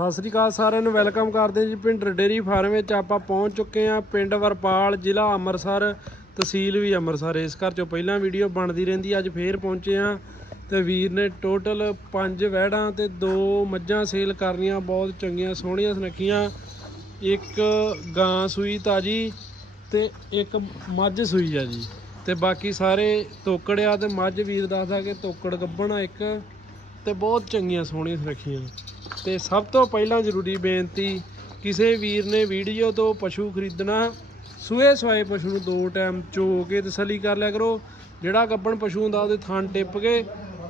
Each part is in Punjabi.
ਸਤਿ ਸ੍ਰੀ ਅਕਾਲ ਸਾਰਿਆਂ ਨੂੰ, ਵੈਲਕਮ ਕਰਦੇ ਜੀ ਪਿੰਡ ਡੇਰੀ ਫਾਰਮ ਵਿੱਚ। ਆਪਾਂ ਪਹੁੰਚ ਚੁੱਕੇ ਹਾਂ ਪਿੰਡ ਵਰਪਾਲ, ਜ਼ਿਲ੍ਹਾ ਅੰਮ੍ਰਿਤਸਰ, ਤਹਿਸੀਲ ਵੀ ਅੰਮ੍ਰਿਤਸਰ। ਇਸ ਘਰ ਚੋਂ ਪਹਿਲਾਂ ਵੀਡੀਓ ਬਣਦੀ ਰਹਿੰਦੀ ਅੱਜ ਫੇਰ ਪਹੁੰਚੇ ਹਾਂ। ਤੇ ਵੀਰ ਨੇ ਟੋਟਲ 5 ਵਹਿੜਾਂ ਤੇ 2 ਮੱਝਾਂ ਸੇਲ ਕਰਨੀਆਂ, ਬਹੁਤ ਚੰਗੀਆਂ, ਸੋਹਣੀਆਂ ਸੁਨੱਖੀਆਂ। ਇੱਕ ਗਾਂ ਸੂਈ ਤਾਜੀ ਤੇ ਇੱਕ ਮੱਝ ਸੂਈ ਆ ਜੀ। ਤੇ ਬਾਕੀ ਸਾਰੇ ਤੋਕੜ ਆ ਤੇ ਮੱਝ, ਵੀਰ ਦੱਸਦਾ ਕਿ ਤੋਕੜ ਗੱਭਣ ਇੱਕ। ਤੇ ਬਹੁਤ ਚੰਗੀਆਂ ਸੋਹਣੀਆਂ ਸੁਰੱਖੀਆਂ ਤੇ ਸਭ ਤੋਂ ਪਹਿਲਾਂ ਜ਼ਰੂਰੀ ਬੇਨਤੀ, ਕਿਸੇ ਵੀਰ ਨੇ ਵੀਡੀਓ ਤੋਂ ਪਸ਼ੂ ਖਰੀਦਣਾ ਸੂਏ ਸਵਾਏ ਪਸ਼ੂ ਨੂੰ ਦੋ ਟਾਈਮ ਚੋ ਕੇ ਤਸੱਲੀ ਕਰ ਲਿਆ ਕਰੋ। ਜਿਹੜਾ ਗੱਬਣ ਪਸ਼ੂ ਹੁੰਦਾ ਉਹਦੇ ਥਣ ਟਿੱਪ ਕੇ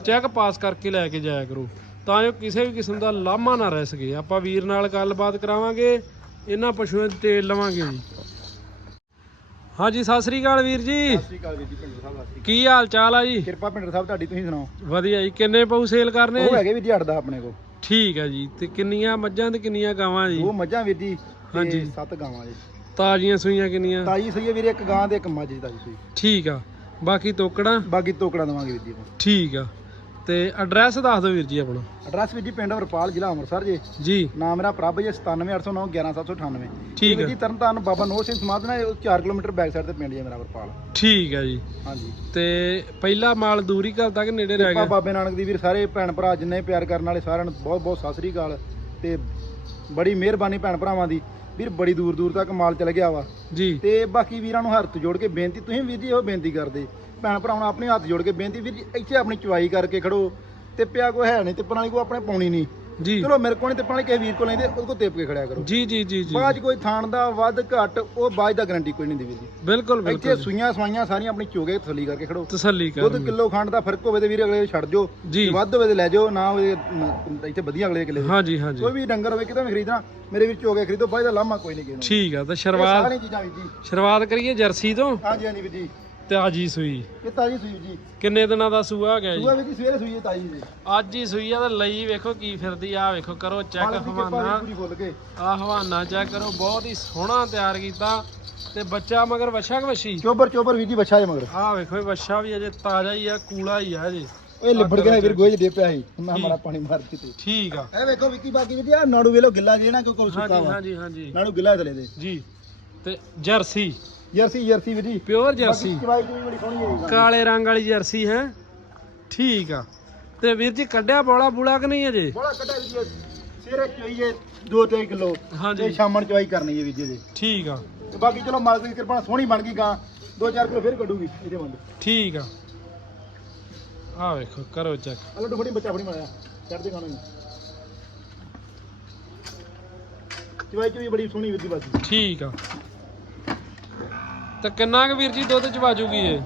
ਚੈੱਕ ਪਾਸ ਕਰਕੇ ਲੈ ਕੇ ਜਾਇਆ ਕਰੋ। ਤਾਂ ਜੋ ਕਿਸੇ ਵੀ ਕਿਸਮ ਦਾ ਲਾਮਾ ਨਾ ਰਹਿ ਸਕੇ। ਆਪਾਂ ਵੀਰ ਨਾਲ ਗੱਲਬਾਤ ਕਰਾਵਾਂਗੇ, ਇਹਨਾਂ ਪਸ਼ੂਆਂ ਦੀ ਡਿਟੇਲ ਲਵਾਂਗੇ ਜੀ। ਹਾਂਜੀ ਸਤਿ ਸ੍ਰੀ ਅਕਾਲ ਵੀਰ ਜੀ। ਸਤਿ ਸ਼੍ਰੀ ਅਕਾਲ ਵੀਰ ਜੀ ਪਿੰਡਰ ਸਾਹਿਬ ਸਤਿ ਸ਼੍ਰੀ ਕੀ ਹਾਲ ਚਾਲ ਆ ਜੀ? ਅਕਾਲ। ਕਿਰਪਾ ਪਿੰਡਰ ਸਾਹਿਬ ਤੁਹਾਡੀ ਤੁਸੀਂ ਸੁਣਾਓ? ਵਧੀਆ ਜੀ ਕਿੰਨੇ ਪਸ਼ੂ ਸੇਲ ਕਰਨੇ ਆ ਉਹ? ਹੈਗੇ ਵੀਰ ਜੀ 8 ਆਪਣੇ ਕੋ ਠੀਕ ਹੈ ਜੀ ਤੇ ਕਿੰਨੀਆਂ ਮੱਝਾਂ ਤੇ ਕਿੰਨੀਆਂ ਗਾਵਾਂ ਜੀ? ਦੋ ਮੱਝਾਂ ਵੀਰ ਜੀ ਹਾਂਜੀ। 7 ਗਾਵਾਂ ਜੀ। ਤਾਜ਼ੀਆਂ ਸੂਈਆਂ ਕਿੰਨੀਆਂ? ਤਾਜੀ ਸਹੀ ਹੈ ਵੀਰੇ ਇੱਕ ਗਾਂ ਤੇ ਇੱਕ ਮੱਝ ਦੀ ਤਾਜੀ ਸਹੀ ਠੀਕ ਆ ਬਾਕੀ ਤੋਕੜਾਂ? ਬਾਕੀ ਤੋਕੜਾ ਦਵਾਂਗੇ ਵੀਰ ਜੀ ਠੀਕ ਆ। ਤੇ ਐਡਰੈਸ ਦੱਸ ਦਿਓ ਵੀਰ ਜੀ ਆਪਣਾ। ਐਡਰੈਸ ਵੀਰ ਜੀ ਪਿੰਡ ਵਰਪਾਲ ਜ਼ਿਲ੍ਹਾ ਅੰਮ੍ਰਿਤਸਰ ਜੀ। ਜੀ। ਨਾਮ ਮੇਰਾ ਪ੍ਰਭ ਜੀ 97809 11798 ਠੀਕ ਜੀ। ਤਰਨਤਾਰਨ ਬਾਬਾ ਨੋਰ ਸਿੰਘ ਸਮਾਧ ਨਾਲ 4 ਕਿਲੋਮੀਟਰ ਬੈਕ ਸਾਈਡ ਤੇ ਪਿੰਡ ਜੀ ਮੇਰਾ ਵਰਪਾਲ। ਠੀਕ ਆ ਜੀ। ਹਾਂਜੀ। ਤੇ ਪਹਿਲਾ ਮਾਲ ਦੂਰੀ ਘਰ ਤੱਕ ਨੇੜੇ ਰਹਿ ਗਿਆ। ਬਾਬੇ ਨਾਨਕ ਦੀ ਵੀਰ ਸਾਰੇ ਭੈਣ ਭਰਾ ਜਿੰਨੇ ਪਿਆਰ ਕਰਨ ਵਾਲੇ ਸਾਰਿਆਂ ਨੂੰ ਬਹੁਤ ਬਹੁਤ ਸਤਿ ਸ੍ਰੀ ਅਕਾਲ। ਤੇ ਬੜੀ ਮਿਹਰਬਾਨੀ ਭੈਣ ਭਰਾਵਾਂ ਦੀ। ਵੀਰ ਬੜੀ ਦੂਰ ਦੂਰ ਤੱਕ ਮਾਲ ਚਲ ਗਿਆ ਵਾ। ਜੀ। ਤੇ ਬਾਕੀ ਵੀਰਾਂ ਨੂੰ ਹੱਥ ਜੋੜ ਕੇ ਬੇਨਤੀ ਤੁਸੀਂ ਵੀਰ ਜੀ ਇਹੋ ਬੇਨਤੀ ਕਰਦੇ। ਭੈਣ ਭਰਾਵਾਂ ਆਪਣੇ ਹੱਥ ਜੋੜ ਕੇ ਬੇਨਤੀ ਵੀਰ ਜੀ ਇੱਥੇ ਆਪਣੀ ਚੁਆਈ ਕਰਕੇ ਖੜੋ। ਤੇ ਪਿਆ ਕੋਈ ਹੈ ਨਹੀਂ ਤੇ ਵਾਲੀ ਕੋ ਆਪਣੇ ਪਾਉਣੀ ਨਹੀਂ। ਜੀ। ਚਲੋ ਮੇਰੇ ਕੋਲ ਨਹੀਂ ਤੇ ਵਾਲੀ ਕਿਸੇ ਵੀਰ ਕੋਲ ਲੈਂਦੇ ਉਹਦੇ ਕੋਲ ਟੇਪ ਕੇ ਖੜਿਆ ਕਰੋ। ਜੀ ਜੀ ਜੀ ਜੀ। ਬਾਅਦ 'ਚ ਕੋਈ ਥਾਣ ਦਾ ਵੱਧ ਘੱਟ ਉਹ ਬਾਅਦ ਦਾ ਗਾਰੰਟੀ ਕੋਈ ਨਹੀਂ ਦੀ ਵੀਰ ਜੀ। ਬਿਲਕੁਲ ਇੱਥੇ ਬਿਲਕੁਲ ਸੂਈਆਂ ਸਵਾਈਆਂ ਸਾਰੀਆਂ ਆਪਣੀ ਚੋਗੇ ਥੱਲੀ ਕਰਕੇ ਖੜੋ। ਤਸੱਲੀ ਕਰ ਦੁੱਧ ਕਿਲੋ ਖੰਡ ਦਾ ਫ਼ਰਕ ਹੋਵੇ ਤੇ ਵੀਰ ਅਗਲੇ ਛੱਡ ਦਿਓ ਜੀ। ਜੇ ਵੱਧ ਹੋਵੇ ਤੇ ਲੈ ਜਾਓ ਨਾ ਹੋਵੇ ਤੇ ਇੱਥੇ ਵਧੀਆ ਅਗਲੇ ਕਿਲੇ ਹਾਂਜੀ ਹਾਂਜੀ। ਕੋਈ ਵੀ ਡੰਗਰ ਹੋਵੇ ਕਿਤੇ ਵੀ ਖਰੀਦਣਾ ਮੇਰੇ ਵੀਰ ਚੋਗੇ ਖਰੀਦੋ ਬਾਅਦ ਦਾ ਲਾਮਾ ਕੋਈ ਨਹੀਂ ਕਿਸੇ ਨੂੰ। ਠੀਕ ਆ ਤਾਂ ਸ਼ੁਰੂਆਤ ਸਾਰੀਆਂ ਚੀਜ਼ਾਂ ਵੀਰ ਜੀ। ਸ਼ੁਰੂਆਤ ਕਰੀਏ ਜਰਸੀ ਤੋਂ? ਹਾਂਜੀ ਹਾਂਜੀ ਵੀਰ ਜੀ। ਤਾਜੀ ਸੂਈ। ਇਹ ਤਾਜੀ ਸੂਈ ਜੀ। ਕਿੰਨੇ ਦਿਨਾਂ ਦਾ ਸੂਆ ਗਿਆ ਜੀ? ਸੂਆ ਵੀਰ ਜੀ ਸਵੇਰੇ ਸੂਈ ਹੈ ਤਾਜੀ ਜੀ। ਅੱਜ ਹੀ ਸੂਈ ਆ ਤਾਂ ਲਈ ਵੇਖੋ ਕੀ ਫਿਰਦੀ ਆ ਵੇਖੋ ਕਰੋ ਚੈੱਕ ਹਵਾਨਾ। ਆ ਹਵਾਨਾ ਚੈੱਕ ਕਰੋ ਬਹੁਤ ਹੀ ਸੋਹਣਾ ਤਿਆਰ ਕੀਤਾ ਤੇ ਬੱਚਾ ਮਗਰ ਵਛਾ ਕਿ ਵਛੀ? ਚੋਬਰ ਚੋਬਰ ਵੀਰ ਜੀ ਹੈ ਮਗਰ। ਆ ਵੇਖੋ ਇਹ ਵੱਛਾ ਵੀ ਅਜੇ ਤਾਜ਼ਾ ਹੀ ਆ ਕੂਲਾ ਹੀ ਆ ਅਜੇ ਇਹ ਲਿਬੜ ਗਿਆ ਵੀਰ ਗੋਹੇ ਦੇ ਪਿਆ ਸੀ। ਮੈਂ ਮਾਰਾ ਪਾਣੀ ਮਾਰ ਕੇ ਤੇ ਠੀਕ ਆ। ਇਹ ਵੇਖੋ ਵਿੱਕੀ ਬਾਕੀ ਜੀ ਆ ਨਾੜੂ ਵੇਲੋ ਗਿੱਲਾ ਜੇ ਨਾ ਕੋਈ ਕੋਲ ਸੁੱਕਾ ਵਾ। ਹਾਂਜੀ ਹਾਂਜੀ। ਨਾੜੂ ਗਿੱਲਾ ਥਲੇ ਦੇ। ਜੀ। ਤੇ ਜਰਸੀ। ਜਰਸੀ ਜਰਸੀ ਵੀਰ ਜੀ। Pure jersey. ਚਵਾਈ ਦੀ ਬੜੀ ਸੋਹਣੀ ਹੈ ਕਾਲੇ ਰੰਗ ਵਾਲੀ ਜਰਸੀ ਹੈ। ਠੀਕ ਆ। ਤੇ ਵੀਰ ਜੀ ਕੱਢਿਆ ਬੋਲਾ ਬੂਲਾ ਕਿ ਨਹੀਂ ਅਜੇ? ਬੜਾ ਕੱਟਾ ਵੀਰ ਜੀ ਸਵੇਰੇ ਚੋਈਏ 2-3 ਕਿਲੋ। ਹਾਂਜੀ। ਸ਼ਾਮਾਂ ਨੂੰ ਚਵਾਈ ਕਰਨੀ ਹੈ ਵੀਰ ਜੀ ਦੀ ਠੀਕ ਆ। ਤੇ ਬਾਕੀ ਚਲੋ ਮਾਲਕ ਦੀ ਕਿਰਪਾ ਸੋਹਣੀ ਬਣ ਗਈ ਗਾਂ। 2-4 ਕਿਲੋ ਫਿਰ ਕੱਢੂਗੀ ਇਹਦੇ ਬੰਦ ਠੀਕ ਆ। ਆ ਵੇਖੋ ਕਰੋ ਚੈੱਕ ਅਲੋ ਡੁਫੜੀ ਬੱਚਾ ਫੜੀ ਮਾਰਿਆ। ਚੜਦੇ ਖਾਣਾ ਚਵਾਈ ਚ ਵੀ ਬੜੀ ਸੋਹਣੀ ਵੀਰ ਜੀ ਬਾਕੀ। ਠੀਕ ਆ। ਤੇ ਕਿੰਨਾ ਕੁ ਵੀਰ ਜੀ ਦੁੱਧ ਚ ਬਾਜੂਗੀ ਇਹ?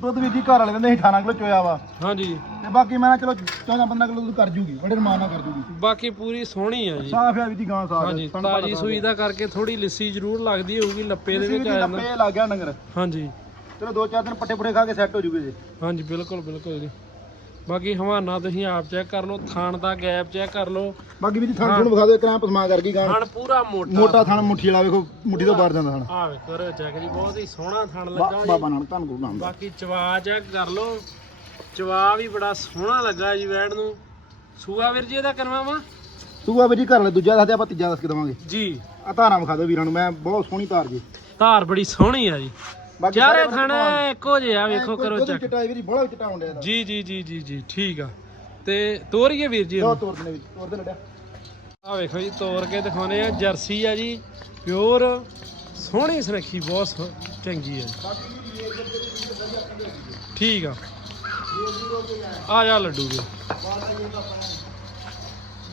ਦੁੱਧ ਵੀਰ ਜੀ ਘਰ ਵਾਲੇ ਕਹਿੰਦੇ ਸੀ 18 ਕਿਲੋ ਚੋਇਆ ਵਾ। ਹਾਂਜੀ। ਤੇ ਬਾਕੀ ਮੈਂ ਨਾ ਚਲੋ 14-15 ਕਿਲੋ ਦੁੱਧ ਕਰ ਜੂਗੀ ਬੜੇ ਰਮਾਨ ਨਾਲ ਕਰ ਜੂਗੀ। ਬਾਕੀ ਪੂਰੀ ਸੋਹਣੀ ਆ ਜੀ। ਸਾਫ਼ ਆ ਵੀਰ ਜੀ ਗਾਂ ਸਾਫ਼ ਹਾਂਜੀ ਤਾਜੀ ਸੂਈ ਦਾ ਕਰਕੇ ਥੋੜੀ ਲਿੱਸੀ ਜ਼ਰੂਰ ਲੱਗਦੀ ਹੋਊਗੀ ਲੱਪੇ ਦੇ ਵਿੱਚ ਆ ਜਾਂਦਾ। ਲੱਪੇ ਲੱਗ ਗਿਆ ਡੰਗਰ। ਹਾਂਜੀ। ਚਲੋ ਦੋ ਚਾਰ ਦਿਨ ਪੱਟੇ ਪੁੱਟੇ ਖਾ ਕੇ ਸੈੱਟ ਹੋ ਜੂਗੇ ਜੀ। ਹਾਂਜੀ ਬਿਲਕੁਲ ਬਿਲਕੁਲ ਜੀ। ਬਾਕੀ ਹਵਾਨਾ ਤੁਸੀਂ ਆਪ ਚੈੱਕ ਕਰ ਲਓ ਥਾਣ ਦਾ ਗੈਪ ਚੈੱਕ ਕਰ ਲਓ। ਬਾਕੀ ਜੀ ਥਣ ਥਣ ਵਿਖਾ ਦਿਓ ਕਰਾਂ ਪਸਮਾ ਕਰ ਗਈ ਗਾਂ। ਥਣ ਪੂਰਾ ਮੋਟਾ। ਮੋਟਾ ਥਣ ਮੁੱਠੀ ਵਾਲਾ ਵੇਖੋ ਮੁੱਠੀ ਤੋਂ ਬਾਹਰ ਜਾਂਦਾ ਥਣ। ਆ ਵੇਖੋ ਰੋ ਚੈੱਕ ਜੀ ਬਹੁਤ ਹੀ ਸੋਹਣਾ ਥਣ ਲੱਗਾ ਜੀ। ਬਾਬਾ ਨਾਨਕ ਤੁਹਾਨੂੰ ਗੁਰੂ ਦਾ ਬਾਕੀ ਚਵਾ ਚੈੱਕ ਕਰ ਲਓ। ਚਵਾ ਵੀ ਬੜਾ ਸੋਹਣਾ ਲੱਗਾ ਜੀ ਵੈੜ ਨੂੰ। ਸੂਆ ਵੀਰ ਜੀ ਇਹਦਾ ਕਰਵਾਵਾਂ ਤੂੰ ਆ ਵੀਰ ਜੀ ਘਰ ਵਾਲੇ ਦੂਜਾ ਦੱਸ ਦੇ ਆਪਾਂ ਤੀਜਾ ਦੱਸ ਕੇ ਦਵਾਂਗੇ। ਜੀ। ਆ ਧਾਰਾਂ ਵਿਖਾ ਦਿਓ ਵੀਰਾਂ ਨੂੰ ਮੈਂ ਬਹੁਤ ਸੋਹਣੀ ਧਾਰ ਜੀ। ਧਾਰ ਬੜੀ ਸੋਹਣੀ ਆ ਜੀ। ਬਾਕੀ ਚਾਰੇ ਥਣ ਇੱਕੋ ਜਿਹਾ ਵੇਖੋ ਕਰੋ ਚੈੱਕ। ਵੀਰ ਜੀ ਬੜਾ ਜੀ ਜੀ ਜੀ ਜੀ ਜੀ ਠੀਕ ਆ। ਤੇ ਤੋਰੀਏ ਵੀਰ ਜੀ ਵਿੱਚ ਲੜਿਆ ਆ ਵੇਖੋ ਜੀ ਤੋੜ ਕੇ ਦਿਖਾਉਨੇ ਆ। ਜਰਸੀ ਆ ਜੀ ਪਿਓਰ ਸੋਹਣੀ ਸੁਨੱਖੀ ਬਹੁਤ ਚੰਗੀ ਹੈ ਠੀਕ ਆ। ਆ ਜਾ ਲੱਡੂ ਵੀ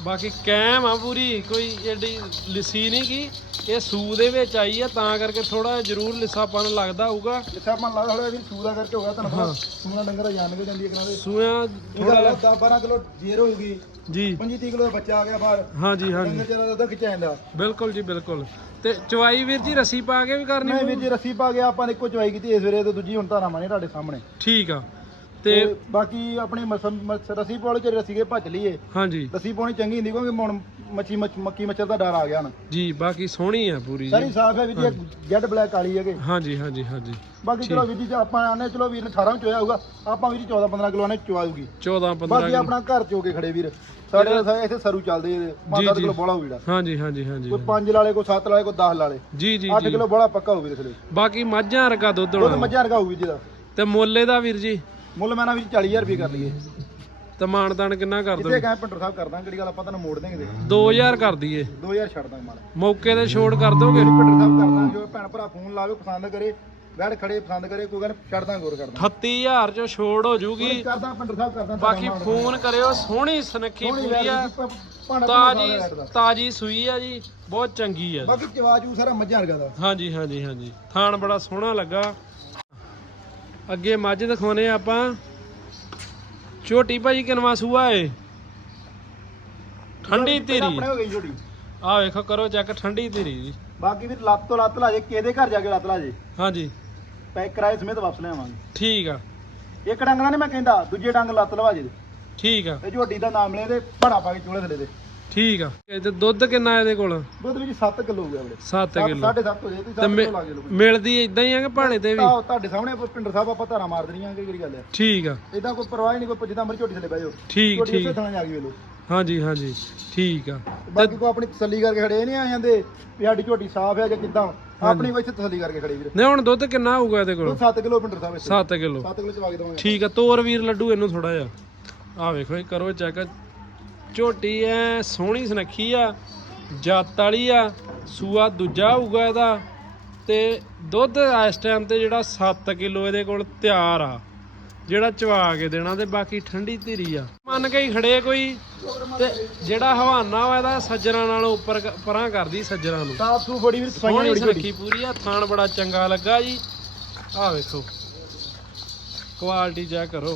ਬਾਕੀ ਕੈਮ ਆ ਪੂਰੀ ਕੋਈ ਏਡੀ ਲਿੱਸੀ ਨਹੀਂ ਕੀ ਇਹ ਸੂ ਦੇ ਵਿੱਚ ਆਈ ਆ ਤਾਂ ਕਰਕੇ ਥੋੜਾ ਜ਼ਰੂਰ ਲਿੱਸਾਪਣ ਲੱਗਦਾ ਹੋਊਗਾ। ਜਿੱਥਾ ਮਨ ਲਾ ਥੋੜਾ ਵੀਰ ਸੂਦਾ ਕਰਕੇ ਹੋਇਆ ਤੁਹਾਨੂੰ ਪਤਾ ਸੂਣਾ ਡੰਗਰ ਜਾਣ ਕੇ ਜਾਂਦੀ ਕਿਨਾਂ ਦੇ ਸੂਆਂ ਥੋੜਾ 10 12 ਕਿਲੋ ਜੇਰ ਹੋਊਗੀ। ਜੀ। 25 30 ਕਿਲੋ ਦਾ ਬੱਚਾ ਆ ਗਿਆ ਬਾਹਰ। ਹਾਂਜੀ ਹਾਂਜੀ ਡੰਗਰ ਚਰਾ ਦਾ ਦੁੱਧ ਖਿੱਚਿਆ ਜਾਂਦਾ। ਬਿਲਕੁਲ ਜੀ ਬਿਲਕੁਲ। ਤੇ ਚਵਾਈ ਵੀਰ ਜੀ ਰੱਸੀ ਪਾ ਕੇ ਵੀ ਕਰਨੀ ਨਹੀਂ ਵੀਰ ਜੀ ਰੱਸੀ ਪਾ ਗਿਆ ਆਪਾਂ ਨੇ ਇੱਕੋ ਚਵਾਈ ਕੀਤੀ ਇਸ ਵੇਰੇ ਤੇ ਦੂਜੀ ਹੁਣ ਧਾਰਾਂ ਮਾਣੇ ਤੁਹਾਡੇ ਸਾਹਮਣੇ। ਠੀਕ ਆ। ਤੇ ਬਾਕੀ ਆਪਣੇ ਰੱਸੀ ਪਾਉਣ ਚ ਰੱਸੀ ਕੇ ਭੱਜ ਲਈਏ। ਹਾਂਜੀ। ਰੱਸੀ ਪਾਉਣੀ ਚੰਗੀ ਹੁੰਦੀ ਕਿਉਂਕਿ ਹੁਣ ਮੱਛੀ ਮੱਕੀ ਮੱਛਰ ਦਾ ਡਰ ਆ ਗਿਆ ਹੁਣ। ਜੀ ਬਾਕੀ ਸੋਹਣੀ ਆ ਪੂਰੀ ਸਾਰੀ ਸਾਫ਼ ਹੈ ਵੀ ਜੀ ਜੈਡ ਬਲੈਕ ਕਾਲੀ ਹੈਗੇ। ਹਾਂਜੀ ਹਾਂਜੀ ਹਾਂਜੀ। ਬਾਕੀ ਚਲੋ ਵੀਰ ਜੀ ਆਪਾਂ ਆਨੇ ਚਲੋ ਵੀਰ ਨੇ 18 ਚੋਇਆ ਹੋਊਗਾ ਆਪਾਂ ਵੀਰ ਜੀ 14 15 ਕਿਲੋ ਨੇ ਚੁਆਊਗੀ। 14 15 ਬਾਕੀ ਆਪਣਾ ਘਰ ਚੋ ਕੇ ਖੜੇ ਵੀਰ। ਸਾਡੇ ਇੱਥੇ ਸਰੂ ਚੱਲਦੇ ਜੀ, 5-7 ਜੀ। ਕਿਲੋ ਬੋਲਾ ਹੋਊਗਾ ਹਾਂਜੀ ਹਾਂਜੀ ਹਾਂਜੀ। ਕੋਈ 5 ਲਾਲੇ ਕੋਈ 7 ਲਾਲੇ ਕੋਈ 10 ਲਾਲੇ। ਜੀ ਜੀ 8 ਜੀ। ਕਿਲੋ ਬੋਲਾ ਪੱਕਾ ਹੋਊ ਵੀਰ ਥਲੇ ਬਾਕੀ ਮੱਝਾਂ ਰਗਾ ਦੁੱਧ ਦੁੱਧ ਹੋਣਾ ਮੱਝਾਂ ਰਗਾ ਹੋਊ ਜੀ ਦਾ ਤੇ ਮੁੱਲੇ ਦਾ ਵੀਰ ਜੀ? ਮੁੱਲ ਮੈਂ ਨਾ ਵੀਰ 40000 ਰੁਪਏ ਕਰ ਲਈਏ। ਤੇ ਮਾਨਤਾਨ ਕਿੰਨਾ ਕਰ ਕਿਤੇ ਦੋ ਕਹੇ ਪਿੰਡਰ ਸਾਹਿਬ ਕਰਦਾ ਕਿਹੜੀ ਗੱਲ ਆਪਾਂ ਤੁਹਾਨੂੰ ਮੋੜ ਦੇਂਗੇ ਦੇ 2000 ਕਰ ਦਈਏ। 2000 ਛੱਡ ਦਾਂਗੇ ਮਾਲ ਮੌਕੇ ਤੇ ਛੋੜ ਕਰ ਦੋਗੇ? ਪਿੰਡਰ ਸਾਹਿਬ ਕਰਦਾ ਜੋ ਭੈਣ ਭਰਾ ਫੋਨ ਲਾਵੇ ਪਸੰਦ ਕਰੇ ਬੈਠ ਖੜੇ ਪਸੰਦ ਕਰੇ ਕੋਈ ਗੱਲ ਛੱਡ ਦਾਂਗੇ ਹੋਰ ਕਰਦਾ 38000 ਚ ਛੋੜ ਹੋ ਜੂਗੀ। ਕਰਦਾ ਪਿੰਡਰ ਸਾਹਿਬ ਕਰਦਾ ਬਾਕੀ ਫੋਨ ਕਰਿਓ ਸੋਹਣੀ ਸੁਨੱਖੀ ਪੂਰੀ ਆ। ਤਾਜੀ ਤਾਜੀ ਸੂਈ ਆ ਜੀ ਬਹੁਤ ਚੰਗੀ ਆ। ਬਾਕੀ ਚਵਾਜੂ ਸਾਰਾ ਮੱਝਾਂ ਵਰਗਾ ਦਾ। ਹਾਂਜੀ ਹਾਂਜੀ ਹਾਂਜੀ। ਥਾਣ ਬੜਾ ਸੋਹਣਾ ਲੱਗਾ। ਅੱਗੇ ਮੱਝ ਦਿਖਾਉਨੇ ਆ ਆਪਾਂ। ਛੋਟੀ ਭਾਜੀ ਕਿਨਵਾ ਸੂਆ ਏ ਠੰਡੀ ਧੀਰੀ ਆਪਣੇ ਹੋ ਗਈ ਛੋਟੀ ਆ ਵੇਖੋ ਕਰੋ ਚੈੱਕ ਠੰਡੀ ਧੀਰੀ ਜੀ। ਬਾਕੀ ਵੀ ਲੱਤ ਤੋਂ ਲੱਤ ਲਾ ਜੇ ਕਿਹਦੇ ਘਰ ਜਾ ਕੇ ਲੱਤ ਲਾ ਜੇ ਹਾਂਜੀ ਪੈਕ ਕਰਾਏ ਸਮੇਤ ਵਾਪਸ ਲਿਆਵਾਂਗੇ ਠੀਕ ਆ। ਇੱਕ ਡੰਗ ਨਾਲ ਨਹੀਂ ਮੈਂ ਕਹਿੰਦਾ ਦੂਜੇ ਡੰਗ ਲੱਤ ਲਵਾ ਜੇ ਠੀਕ ਆ। ਤੇ ਝੋਟੀ ਦਾ ਨਾਮ ਲੈ ਤੇ ਬੜਾ ਪਾ ਕੇ ਚੂਲੇ ਥਲੇ ਦੇ। ਠੀਕ ਆ। ਤੇ ਦੁੱਧ ਕਿੰਨਾ ਇਹਦੇ ਕੋਲ? ਦੁੱਧ ਵਿੱਚ 7 ਕਿਲੋ ਹੋ ਗਿਆ ਵੀਰੇ। 7 ਕਿਲੋ। 7.5 ਹੋ ਜੇ ਤੁਸੀਂ ਤੇ 7 ਮਿ- ਕਿਲੋ ਲਾ ਜੇ ਲੋ ਮਿਲਦੀ ਇਦਾਂ ਹੀ ਆ ਕਿ ਭਾਣੇ ਤੇ ਵੀ? ਤੁਹਾਡੇ ਸਾਹਮਣੇ ਪਿੰਡਰ ਸਾਹਿਬ ਆਪਾਂ ਧਾਰਾ ਮਾਰ ਦੇਣੀਆਂ ਕਿਹੜੀ ਗੱਲ ਹੈ ਠੀਕ ਆ। ਇਦਾਂ ਕੋਈ ਪਰਵਾਹ ਨਹੀਂ ਕੋਈ ਜਿੱਦਾਂ ਮਰਜ਼ੀ ਝੋਟੀ ਥਲੇ ਬਹਿ ਜਾਓ। ਠੀਕ ਠੀਕ। ਥਾਂ ਜਾ ਕੇ ਵੇਲੋ ਹਾਂਜੀ ਹਾਂਜੀ। ਠੀਕ ਆ। ਬਾਕੀ ਕੋ ਆਪਣੀ ਤਸੱਲੀ ਕਰਕੇ ਖੜੇ ਨਹੀਂ ਆ ਜਾਂਦੇ ਵੀ ਸਾਡੀ ਝੋਟੀ ਸਾਫ਼ ਹੈ ਜਾਂ ਕਿੱਦਾਂ। ਆਪਣੀ ਇੱਥੇ ਤਸੱਲੀ ਕਰਕੇ ਖੜੇ ਵੀਰੇ। ਨਹੀਂ ਹੁਣ ਦੁੱਧ ਕਿੰਨਾ ਹੋਊਗਾ ਇਹਦੇ ਕੋਲ? 7 ਕਿਲੋ ਪਿੰਡਰ ਸਾਹਿਬ ਇੱਥੇ। 7 ਕਿਲੋ। 7 ਕਿਲੋ ਚਵਾ ਕੇ ਦਵਾਂਗੇ। ਠੀਕ ਆ ਤੋਰ ਵੀਰ ਲੱਡੂ ਇਹਨੂੰ ਥੋੜਾ ਜਿਹਾ। ਆ ਵੇਖੋ ਇਹ ਕਰੋ ਚੈੱਕ। ਝੋਟੀ ਐ ਸੋਹਣੀ ਸੁਨੱਖੀ ਆ ਜੱਤ ਵਾਲੀ ਆ ਸੂਆ ਦੂਜਾ ਹੋਊਗਾ ਇਹਦਾ ਤੇ ਦੁੱਧ ਇਸ ਟਾਈਮ ਤੇ ਜਿਹੜਾ 7 ਕਿਲੋ ਇਹਦੇ ਕੋਲ ਤਿਆਰ ਆ ਜਿਹੜਾ ਚਵਾ ਕੇ ਦੇਣਾ ਤੇ ਬਾਕੀ ਠੰਡੀ ਧੀਰੀ ਆ। ਮੰਨ ਕੇ ਹੀ ਖੜੇ ਕੋਈ ਤੇ ਜਿਹੜਾ ਹਵਾਨਾ ਵਾ ਇਹਦਾ ਸੱਜਰਾਂ ਨਾਲੋਂ ਉੱਪਰ ਪਰਾਂ ਕਰਦੀ ਸੱਜਰਾਂ ਨੂੰ। ਸਾਫ਼ ਸੂ ਬੜੀ ਵੀਰ ਸੋਹਣੀ ਬੜੀ ਸੁਨੱਖੀ ਪੂਰੀ ਆ ਥਾਣ ਬੜਾ ਚੰਗਾ ਲੱਗਾ ਜੀ। ਆ ਵੇਖੋ ਕੁਆਲਿਟੀ ਚੈੱਕ ਕਰੋ।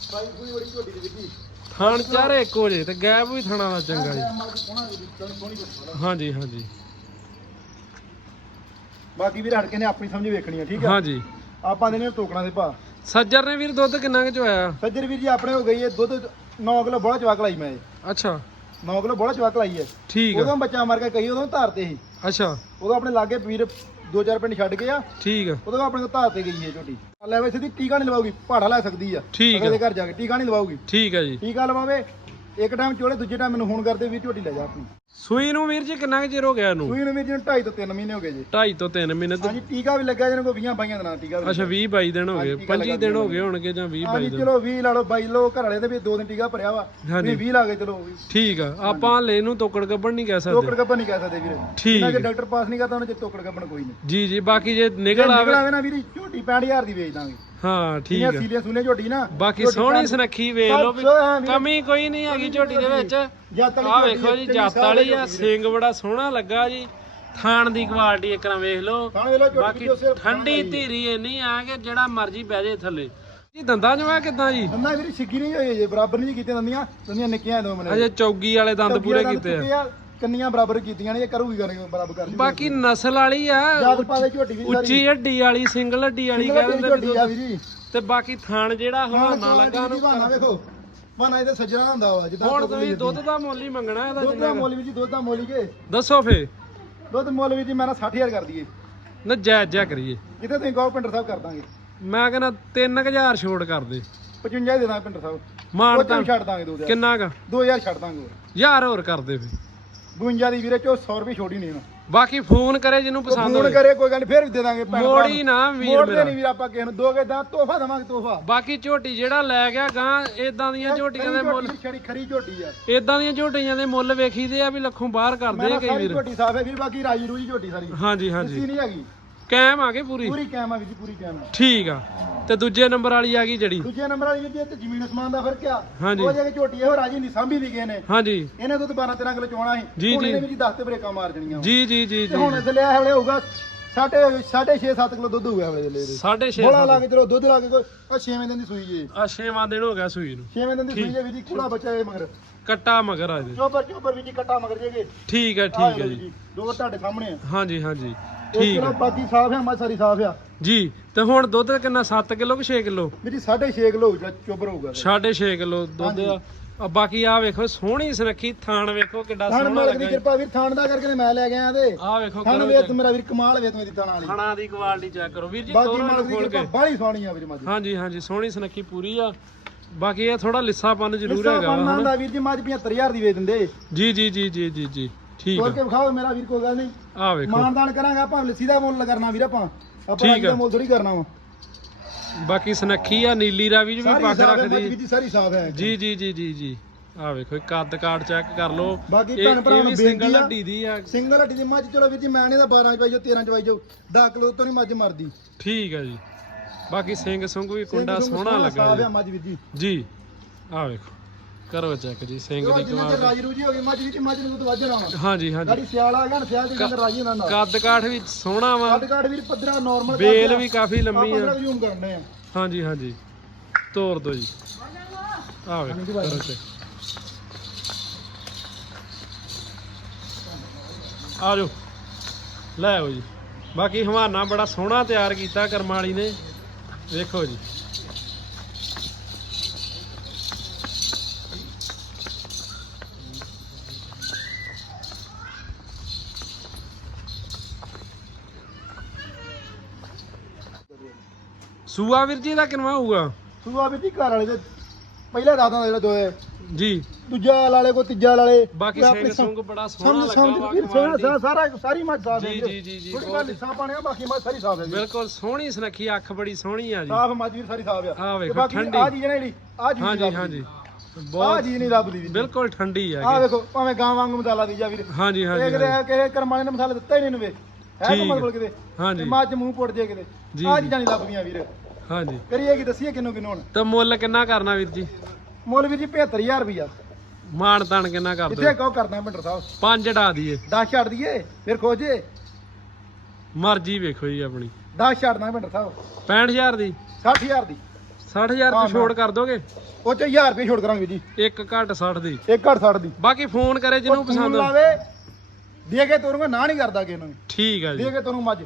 ਸਫ਼ਾਈ ਪੂਰੀ ਬੜੀ ਝੋਟੀ ਦੀ ਵਿੱਕੀ ਥਾਣ ਚਾਰੇ ਇੱਕੋ ਜੇ ਤੇ ਗੈਪ ਵੀ ਥਾਣਾ ਦਾ ਚੰਗਾ ਜੀ। ਬੜੀ ਹਾਂਜੀ ਹਾਂਜੀ। ਬਾਕੀ ਵੀਰ ਹੜ ਕੇ ਨੇ ਆਪਣੀ ਸਮਝ ਵੇਖਣੀ ਆ ਠੀਕ ਆ? ਹਾਂਜੀ। ਆਪਾਂ ਦੇਣੇ ਟੋਕਣਾ ਦੇ ਭਾ ਸੱਜਰ ਨੇ ਵੀਰ ਦੁੱਧ ਕਿੰਨਾ ਕੁ ਚੋਇਆ? ਸੱਜਰ ਵੀਰ ਜੀ ਆਪਣੇ ਹੋ ਗਈ ਹੈ ਦੁੱਧ 9 ਕਿਲੋ ਬੋਲਾ ਚਵਾਕ ਲਾਈ ਮੈਂ। ਅੱਛਾ। 9 ਕਿਲੋ ਬੋਲਾ ਚਵਾਕ ਲਾਈ ਹੈ ਠੀਕ ਉਦੋਂ ਬੱਚਾ ਮਰ ਕੇ ਕਹੀ ਉਦੋਂ ਧਾਰ ਤੇ ਸੀ। ਅੱਛਾ। ਉਦੋਂ ਆਪਣੇ ਲਾਗੇ ਵੀਰ ਦੋ ਚਾਰ ਪਿੰਡ ਛੱਡ ਕੇ ਆ। ਠੀਕ ਆ। ਉਦੋਂ ਆਪਣੇ ਕੋਲ ਧਾਰ ਤੇ ਗਈ ਹੈ ਝੋਟੀ। ਲੈ ਵੈਸੇ ਦੀ ਟੀਕਾ ਨਹੀਂ ਲਵਾਉਗੀ ਪਹਾੜਾ ਲੈ ਸਕਦੀ ਆ। ਠੀਕ ਆ। ਅਗਲੇ ਘਰ ਜਾ ਕੇ ਟੀਕਾ ਨਹੀਂ ਲਵਾਉਗੀ ਠੀਕ ਆ ਜੀ। ਟੀਕਾ ਲਵਾਵੇ ਇੱਕ ਟਾਈਮ ਚੋਲੇ ਦੂਜੇ ਟਾਈਮ ਮੈਨੂੰ ਫੋਨ ਕਰਦੇ ਵੀ ਝੋਟੀ ਲੈ ਜਾ ਆਪਣੀ। ਸੂਈ ਨੂੰ ਵੀਰ ਜੀ ਕਿੰਨਾ ਕੁ ਚਿਰ ਹੋ ਗਿਆ ਇਹਨੂੰ? ਸੂਈ ਨੂੰ ਵੀਰ ਜੀ 2.5 ਤੋਂ 3 ਮਹੀਨੇ ਹੋ ਗਏ ਜੀ। 2.5 ਤੋਂ 3 ਮਹੀਨੇ ਤੋਂ ਹਾਂਜੀ ਟੀਕਾ ਵੀ ਲੱਗਾ ਜਿਹਨਾਂ ਕੋ 20 ਬਾਈਆਂ ਦਾ ਨਾਂ ਟੀਕਾ ਵੀ ਅੱਛਾ 20 22 ਦਿਨ ਹੋ ਗਏ। ਹਾਂਜੀ, ਟੀਕਾ 25 ਲਗਾ ਦਿਨ ਹੋ ਗਏ ਹੋਣਗੇ ਜਾਂ 20 ਹਾਂਜੀ 22 ਦਿਨ ਚਲੋ 20 ਲਾ ਲਓ 22 ਲਓ ਘਰ ਵਾਲੇ ਦੇ ਵੀ ਦੋ ਦਿਨ ਟੀਕਾ ਭਰਿਆ ਵਾ। ਹਾਂਜੀ। ਵੀ 20 ਲਾ ਕੇ ਚਲੋ ਠੀਕ ਆ ਆਪਾਂ ਲੈ ਨੂੰ ਤੋਕੜ ਗੱਬੜ ਨਹੀਂ ਕਹਿ ਟੋਕੜ ਸਕਦੇ ਗੱਬਨ ਨਹੀਂ ਕਹਿ ਸਕਦੇ ਵੀਰੇ। ਠੀਕ ਹੈ। ਡਾਕਟਰ ਪਾਸ ਨਹੀਂ ਕਰਦਾ ਉਹਨਾਂ ਚ ਟੋਕੜ ਗੱਬਨ ਕੋਈ ਨਹੀਂ। ਜੀ ਜੀ ਬਾਕੀ ਜੇ ਜੇ ਨਿਕਲ ਨਿਕਲ ਆਵੇ ਆਵੇ ਨਾ ਵੀਰੇ ਝੋਟੀ 65000 ਦੀ ਵੇਚ ਦਾਂਗੇ। ਹਾਂ ਠੀਕ ਆ। ਸੀਲੀਆਂ ਸੁਨੇ ਝੋਟੀ ਨਾ ਬਾਕੀ ਸੋਹਣੀ ਸੁਨੱਖੀ ਵੇਖ ਲਓ ਵੀ। ਕਮੀ ਕੋਈ ਨਹੀਂ ਹੈਗੀ ਝੋਟੀ ਦੇ ਵਿੱਚ। ਝੋਟੀ ਵੇਖੋ ਜੀ ਜੱਤ ਵਾਲੀ ਆ। ਸਿੰਗ ਬੜਾ ਸੋਹਣਾ ਲੱਗਾ ਜੀ। ਥਾਣ ਦੀ ਕੁਆਲਿਟੀ ਇੱਕ ਵਾਰ ਵੇਖ ਲਓ। ਬਾਕੀ ਠੰਡੀ ਧੀਰੀ ਇੰਨੀ ਆ ਕਿ ਜਿਹੜਾ ਮਰਜ਼ੀ ਬਹਿ ਜੇ ਥੱਲੇ। ਜੀ ਦੰਦਾਂ ਜਵਾ ਕਿਦਾਂ ਜੀ? ਅੰਨਾ ਵੀਰੇ ਸਿੱਗੀ ਨਹੀਂ ਹੋਈ ਜੇ ਬਰਾਬਰ ਨਹੀਂ ਕੀਤੀਆਂ ਦੰਦੀਆਂ ਦੰਦੀਆਂ ਨਿੱਕੀਆਂ ਦੋ ਮਨੇ ਅਜੇ ਚੌਗੀ ਵਾਲੇ ਦੰਦ ਪੂਰੇ ਕੀਤੇ ਆ। ਕੰਨੀਆਂ ਬਰਾਬਰ ਕੀਤੀਆਂ ਨੇ ਇਹ ਕਰੂਗੀ ਕਰਾਂਗੇ ਬਰਾਬਰ ਕਰ ਲਈ ਬਾਕੀ ਨਸਲ ਵਾਲੀ ਆ ਜਦ ਪਾ ਦੇ ਝੋਟੀ ਵੀ ਸਾਰੀ ਉੱਚੀ ਹੱਡੀ ਵਾਲੀ ਸਿੰਗਲ ਹੱਡੀ ਵਾਲੀ ਝੋਟੀ ਆ ਤੇ ਬਾਕੀ ਥਾਣ ਜਿਹੜਾ ਹਵਾਨਾ ਲੱਗਾ ਨੂੰ ਬਾਨਾ ਵੇਖੋ। ਬਾਨਾ ਇਹਦੇ ਸੱਜਣਾ ਹੁੰਦਾ ਵਾ ਜਿੱਦਾਂ ਹੁਣ ਤੁਸੀਂ ਦੀ ਦੁੱਧ ਦਾ ਮੁੱਲ ਹੀ ਮੰਗਣਾ ਇਹਦਾ ਦੁੱਧ ਦਾ ਮੁੱਲ ਵੀ ਜੀ ਦੁੱਧ ਦਾ ਮੁੱਲ ਹੀ ਕੇ। ਦੱਸੋ ਫੇ। ਦੁੱਧ ਮੁੱਲ ਵੀ ਜੀ ਮੈਂ ਨਾ 60000 ਕਰ ਦਈਏ। ਨਾ ਜਾਇਜ਼ ਜਿਹਾ ਕਰੀਏ। ਜਿੱਥੇ ਤੁਸੀਂ ਕਹੋ ਪਿੰਡਰ ਸਾਹਿਬ ਕਰ ਦਾਂਗੇ। ਮੈਂ ਕਹਿੰਦਾ 3000 ਛੋੜ ਕਰ ਦੇ। 55 ਦੇ ਦਾਂਗੇ ਪਿੰਡਰ ਸਾਹਿਬ। ਮਾਨ ਉਹ ਤਾਂ ਛੱਡ ਦਾਂਗੇ 2000 ਕਿੰਨਾ ਕ? 2000 ਛੱਡ ਦਾਂਗੇ ਹੋਰ। ਯਾਰ ਹੋਰ ਕਰ ਦੇ ਫੇ। 52 ਦੀ ਵੀਰੇ ਚੋ 100 ਰੁਪਏ ਛੋਟੀ ਨਹੀਂ ਨਾ ਬਾਕੀ ਫੋਨ ਕਰੇ ਜਿਹਨੂੰ ਪਸੰਦ ਫੋਨ ਹੋਵੇ। ਕਰੇ ਕੋਈ ਗੱਲ ਨੀ, ਫਿਰ ਵੀ ਦੇ ਦਾਂਗੇ ਭੈਣ ਭਰਾ ਮੋੜੀ ਨੂੰ। ਨਾ ਵੀਰ ਮੋੜਦੇ ਮੇਰਾ। ਨਹੀਂ ਵੀਰ ਆਪਾਂ ਕਿਸੇ ਨੂੰ ਦੋਗੇ ਦਾ ਤੋਹਫਾ ਦਵਾਂਗੇ ਤੋਹਫਾ। ਬਾਕੀ ਝੋਟੀ ਜਿਹੜਾ ਲੈ ਗਿਆ ਗਾਂ ਇਦਾਂ ਦੀਆਂ ਝੋਟੀਆਂ ਦੇ ਮੁੱਲ ਛੜੀ ਖਰੀ ਝੋਟੀ ਆ। ਇਦਾਂ ਦੀਆਂ ਝੋਟੀਆਂ ਦੇ ਮੁੱਲ ਵੇਖੀਦੇ ਆ ਵੀ ਲੱਖੋਂ ਬਾਹਰ ਕਰਦੇ ਆ ਕਈ ਸਾਰੀ ਵੀਰ। ਝੋਟੀ ਸਾਫ਼ ਹੈ ਵੀਰ ਬਾਕੀ ਰਾਜੀ ਰੂਜੀ ਝੋਟੀ ਸਾਰੀ। ਹਾਂਜੀ ਹਾਂਜੀ। ਨਹੀਂ ਹੈਗੀ। ਕਾਇਮ ਆ ਗਈ ਪੂਰੀ? ਪੂਰੀ ਕੈਮ ਆ ਵੀਰ ਜੀ ਪੂਰੀ ਕੈਮ ਠੀਕ ਆ। ਤੇ ਦੂਜੇ ਨੰਬਰ ਵਾਲੀ ਆ ਗਈ ਜਿਹੜੀ? ਦੂਜੇ ਨੰਬਰ ਵਾਲੀ ਜੀ ਤੇ ਜ਼ਮੀਨ ਅਸਮਾਨ ਦਾ ਫ਼ਰਕ ਆ। ਹਾਂਜੀ। ਉਹ ਜੇ ਝੋਟੀ ਇਹੋ ਰਾਜੀ ਨਹੀਂ ਸਾਂਭੀ ਵੀ ਗਏ ਨੇ। ਹਾਂਜੀ। ਇਹਨੇ ਦੁੱਧ 12 13 ਕਿਲੋ ਚੋਣਾ ਸੀ। ਜੀ, ਜੀ। ਇਹਨੇ ਵੀ ਜੀ 10 ਤੇ ਬ੍ਰੇਕਾਂ ਮਾਰ ਜਣੀਆਂ। ਜੀ ਜੀ ਜੀ ਜੀ। ਹੁਣ ਇਸ ਲਿਆ ਹਲੇ ਹੋਊਗਾ ਸਾਢੇ ਸਾਢੇ 6 7 ਕਿਲੋ ਦੁੱਧ ਹੋਊਗਾ ਵੇਲੇ ਦੇ ਸਾਢੇ ਛੇ ਬੋਲਾ ਲਾ ਕੇ ਚਲੋ ਦੁੱਧ ਲਾ ਕੇ ਕੋਈ ਆ 6ਵੇਂ ਦਿਨ ਦੀ ਸੂਈ ਜੇ। ਆ ਛੇਵਾਂ ਦਿਨ ਹੋ ਗਿਆ ਸੂਈ ਨੂੰ। 6ਵੇਂ ਦਿਨ ਦੀ ਸੂਈ ਜੇ ਵੀ ਜੀ ਕੁੜਾ ਬੱਚਾ ਇਹ ਮਗਰ। ਕੱਟਾ ਮਗਰ ਆ ਇਹਦੇ। ਚੋਪਰ ਚੋਪਰ ਵੀ ਜੀ ਕੱਟਾ ਮਗਰ ਜੇਗੇ ਠੀਕ ਹੈ ਠੀਕ ਹੈ ਜੀ। ਦੋ ਤੁਹਾਡੇ ਸਾਹਮਣੇ ਆ। ਹਾਂਜੀ ਹਾਂਜੀ। ਠੀਕ ਕਿਲੋ ਹੈ। ਬਾਕੀ ਸਾਫ਼ ਹੈ ਮਾ ਸਾਰੀ ਸਾਫ਼ ਆ। ਜੀ ਤੇ ਹੁਣ ਦੁੱਧ ਕਿੰਨਾ 7 ਕਿਲੋ ਕਿ 6 ਕਿਲੋ? ਜੀ 6.5 ਕਿਲੋ ਹੋਊਗਾ ਹੋਊਗਾ। ਸਾਢੇ 6 ਕਿਲੋ ਦੁੱਧ ਆ। ਆ ਬਾਕੀ ਆ ਵੇਖੋ ਸੋਹਣੀ ਸੁਨੱਖੀ ਥਾਣ ਵੇਖੋ ਕਿੱਡਾ ਥਾਣ ਸੋਹਣਾ ਮਾਲਕ ਦੀ ਲੱਗਾ ਕਿਰਪਾ ਵੀਰ ਥਾਣ ਦਾ ਕਰਕੇ ਮੈਂ ਲੈ ਗਿਆ ਤੇ। ਆ ਵੇਖੋ ਥਾਣ ਵੇਤ ਮੇਰਾ ਵੀਰ ਕਮਾਲ ਵੇਤ ਮੇਰੀ ਥਾਣਾ ਵਾਲੀ। ਥਾਣਾ ਦੀ ਕੁਆਲਿਟੀ ਚੈੱਕ ਕਰੋ। ਵੀਰ ਜੀ ਬਾਕੀ ਤੋਰੋ ਦੀ ਖੋਲ ਕਿਰਪਾ ਕੇ। ਬਾਹਲੀ ਸੋਹਣੀ ਆ ਵੀਰ ਮਾਜੀ ਹਾਂਜੀ ਹਾਂਜੀ ਸੋਹਣੀ ਸੁਨੱਖੀ ਪੂਰੀ ਆ। ਬਾਕੀ ਇਹ ਥੋੜਾ ਲਿੱਸਾਪਨ ਜ਼ਰੂਰ ਹੈਗਾ ਬਣਨਾ ਹਨਾ। ਦਾ ਵੀਰ ਜੀ ਮੱਝ 75000 ਦੀ ਵੇਚ ਦਿੰਦੇ। ਜੀ ਜੀ ਜੀ ਜੀ ਜੀ ਜੀ ਠੀਕ ਤੋਰ ਆ। ਕੇ ਵਿਖਾਓ ਮੇਰਾ ਵੀਰ ਕੋਈ ਗੱਲ ਨਹੀਂ। ਆ ਵੇਖੋ। ਮਾਨਦਾਨ ਕਰਾਂਗਾ ਆਪਾਂ ਲੱਸੀ ਦਾ ਮੁੱਲ ਕਰਨਾ ਵੀਰ ਆਪਾਂ। ਆਪਾਂ ਲੱਸੀ ਦਾ। ਮੁੱਲ ਥੋੜੀ ਕਰਨਾ ਵਾ। ਬਾਕੀ ਸੁਨੱਖੀ ਆ ਨੀਲੀ ਰਾਵੀ ਜੀ ਵੀ ਮੱਝ ਰੱਖਦੀ ਜੀ। ਸਾਰੀ ਸਾਫ਼ ਹੈ। ਜੀ ਜੀ ਜੀ ਜੀ ਜੀ। ਆ ਵੇਖੋ ਕੱਦ ਕਾਰਡ ਚੈੱਕ ਕਰ ਲਓ। ਬਾਕੀ ਭੈਣ ਵੀ ਨੂੰ ਸਿੰਗਲ। ਹੱਡੀ ਦੀ ਆ। ਸਿੰਗਲ ਹੱਡੀ ਦੀ ਮੱਝ ਚਲੋ ਵੀਰ ਜੀ ਮੈਂ ਤਾਂ 12 ਚ ਪਾਈ ਜੋ 13 ਚ ਪਾਈ ਜੋ 10 ਕਿਲੋ ਤੋਂ ਨਹੀਂ ਮੱਝ ਮਰਦੀ। ਠੀਕ ਆ ਜੀ। ਬਾਕੀ ਸਿੰਘ ਸੁੰਗ ਵੀ ਕੁੰਡਾ ਸੋਹਣਾ ਲੱਗਾ ਜੀ। ਜੀ। ਆ ਵੇਖੋ। ਕਰੋ ਚੈੱਕ ਜੀ ਸਿੰਘ ਦੀ ਜਿੰਨਾ ਚਿਰ ਕਮਾਲ ਰਾਜੀ ਰੂਜੀ ਹੋ ਗਈ ਮੱਝ ਜੀ ਮੱਝ ਨੂੰ ਤਾਂ ਵਾਜਣਾ ਵਾ। ਹਾਂਜੀ ਹਾਂਜੀ। ਗਾੜੀ ਸਿਆਲ ਆ ਗਿਆ ਨਾ ਸਿਆਲ ਚ ਕਿੰਦਰ ਰਾਜੀ ਹੁੰਦਾ ਨਾ ਕੱਦ ਕਾਠ ਵੀ ਸੋਹਣਾ ਵਾ। ਕੱਦ ਕਾਠ ਵੀਰ ਪੱਧਰਾ ਨਾਰਮਲ ਬੇਲ ਵੀ ਕਾਫੀ ਲੰਮੀ ਆ। ਜ਼ੂਮ ਕਰਨੇ ਆ। ਹਾਂਜੀ ਹਾਂਜੀ। ਤੋਰ ਦੋ ਜੀ। ਆ ਭਾਈ। ਕਰੋ ਚੈੱਕ। ਆ ਜਾਓ। ਲੈ ਆਓ ਜੀ। ਬਾਕੀ ਹਵਾਨਾ ਬੜਾ ਸੋਹਣਾ ਤਿਆਰ ਕੀਤਾ ਕਰਮ ਵਾਲੀ ਨੇ। ਵੇਖੋ ਜੀ। ਸੂਆ ਵੀਰ ਜੀ ਦਾ ਕਿਨਵਾ ਹੋਊਗਾ? ਸੂਆ ਵੀਰ ਜੀ ਘਰ ਵਾਲੇ ਦੇ। ਪਹਿਲੇ ਰਾਤਾਂ ਦਾ ਜਿਹੜਾ ਦੋਏ। ਜੀ। ਦੂਜਾ ਵਾਲੇ ਕੋ ਤੀਜਾ ਵਾਲੇ। ਬਾਕੀ ਆਪਣੇ ਸਿੰਘ ਸੁੰਗ ਬੜਾ ਸੋਹਣਾ ਲੱਗਾ ਵਾ ਵੀਰ ਦੀ। ਸਾਰਾ- ਸਾਰਾ ਮੱਝ ਸਾਫ਼ ਹੈ ਜੀ, ਜੀ, ਜੀ, ਜੀ, ਥੋੜੀ ਬਹੁਤ। ਲਿੱਸਾ ਪਾਣਿਆ ਬਾਕੀ ਮੱਝ ਸਾਰੀ ਸਾਫ਼ ਹੈ ਜੀ ਬਿਲਕੁਲ ਸੋਹਣੀ ਸੁਨੱਖੀ ਅੱਖ ਬੜੀ ਸੋਹਣੀ ਆ ਜੀ। ਸਾਫ਼ ਮੱਝ ਵੀਰ ਸਾਰੀ ਸਾਫ਼ ਆ। ਆਹ ਵੇਖੋ, ਠੰਡੀ। ਆ ਨੇ ਜਿਹੜੀ ਆ ਚੀਜ਼ ਹਾਂਜੀ ਹਾਂਜੀ। ਆ ਬਹੁਤ ਚੀਜ਼ ਨਹੀਂ ਲੱਭਦੀ ਵੀਰ। ਬਿਲਕੁਲ ਠੰਡੀ ਆ ਆ ਵੇਖੋ ਭਾਵੇਂ ਗਾਂ ਵਾਂਗ ਮਸਾਲਾ ਦੀ ਜਾ ਵੀਰ। ਹਾਂਜੀ ਇਹ ਹਾਂਜੀ। ਕਿਤੇ ਕਿਸੇ ਕਰਮਾਲੇ ਨੇ ਮਸਾਲਾ ਦਿੱਤਾ ਹੀ ਨਹੀਂ ਇਹਨੂੰ ਵੇ। ਹੈ ਠੀਕ। ਕਮਲ ਕੋਲ ਕਿਤੇ। ਹਾਂਜੀ। ਤੇ ਮੱਝ ਮੂੰਹ ਪੁੱਟ ਜੇ ਕਿਤੇ। ਜੀ, ਆ ਜੀ। ਚੀਜ਼ਾਂ ਨਹੀਂ ਲੱਭਦੀਆਂ ਵੀਰ। ਹਾਂਜੀ। ਕਰੀਏ ਕੀ ਦੱਸੀਏ ਕਿੰਨੂੰ ਕਿੰਨੂੰ ਹੁਣ? ਤਾਂ ਮੁੱਲ ਕਿੰਨਾ ਕਰਨਾ ਵੀਰ ਜੀ? ਮੁੱਲ ਵੀਰ ਜੀ 75000 ਰੁਪਿਆ ਮਾਣ ਤਾਣ ਕਿੰਨਾ ਕਰ ਇੱਥੇ ਦੋ ਕਹੋ ਕਰਦਾ ਮਿੰਟਰ ਸਾਹਿਬ। ਪੰਜ ਡਾ ਦਈਏ 10 ਛੱਡ ਦਈਏ ਫਿਰ ਖੋਜੇ ਮਰਜ਼ੀ ਵੇਖੋ ਜੀ ਆਪਣੀ। 10 ਛੱਡਦਾ ਮਿੰਟਰ ਸਾਹਿਬ। 65000 ਦੀ? 60000 ਦੀ। 60000 ਹਾਂ, ਦੀ ਛੋੜ ਕਰ ਦੋਗੇ? ਉਹ ਚ 1000 ਰੁਪਏ ਛੋੜ ਕਰਾਂਗੇ ਜੀ। ਇੱਕ ਘੱਟ 60 ਦੀ। ਇੱਕ ਘੱਟ 60 ਦੀ। ਬਾਕੀ ਫੋਨ ਕਰੇ ਜਿਹਨੂੰ ਪਸੰਦ ਲਾਵੇ। ਦੇ ਕੇ ਤੋਰੂੰਗਾ ਨਾ ਨਹੀਂ ਕਰਦਾ ਕਿਸੇ ਨੂੰ ਠੀਕ ਆ ਦੇ ਜੀ ਕੇ ਤੋਰੂ ਮੱਝ।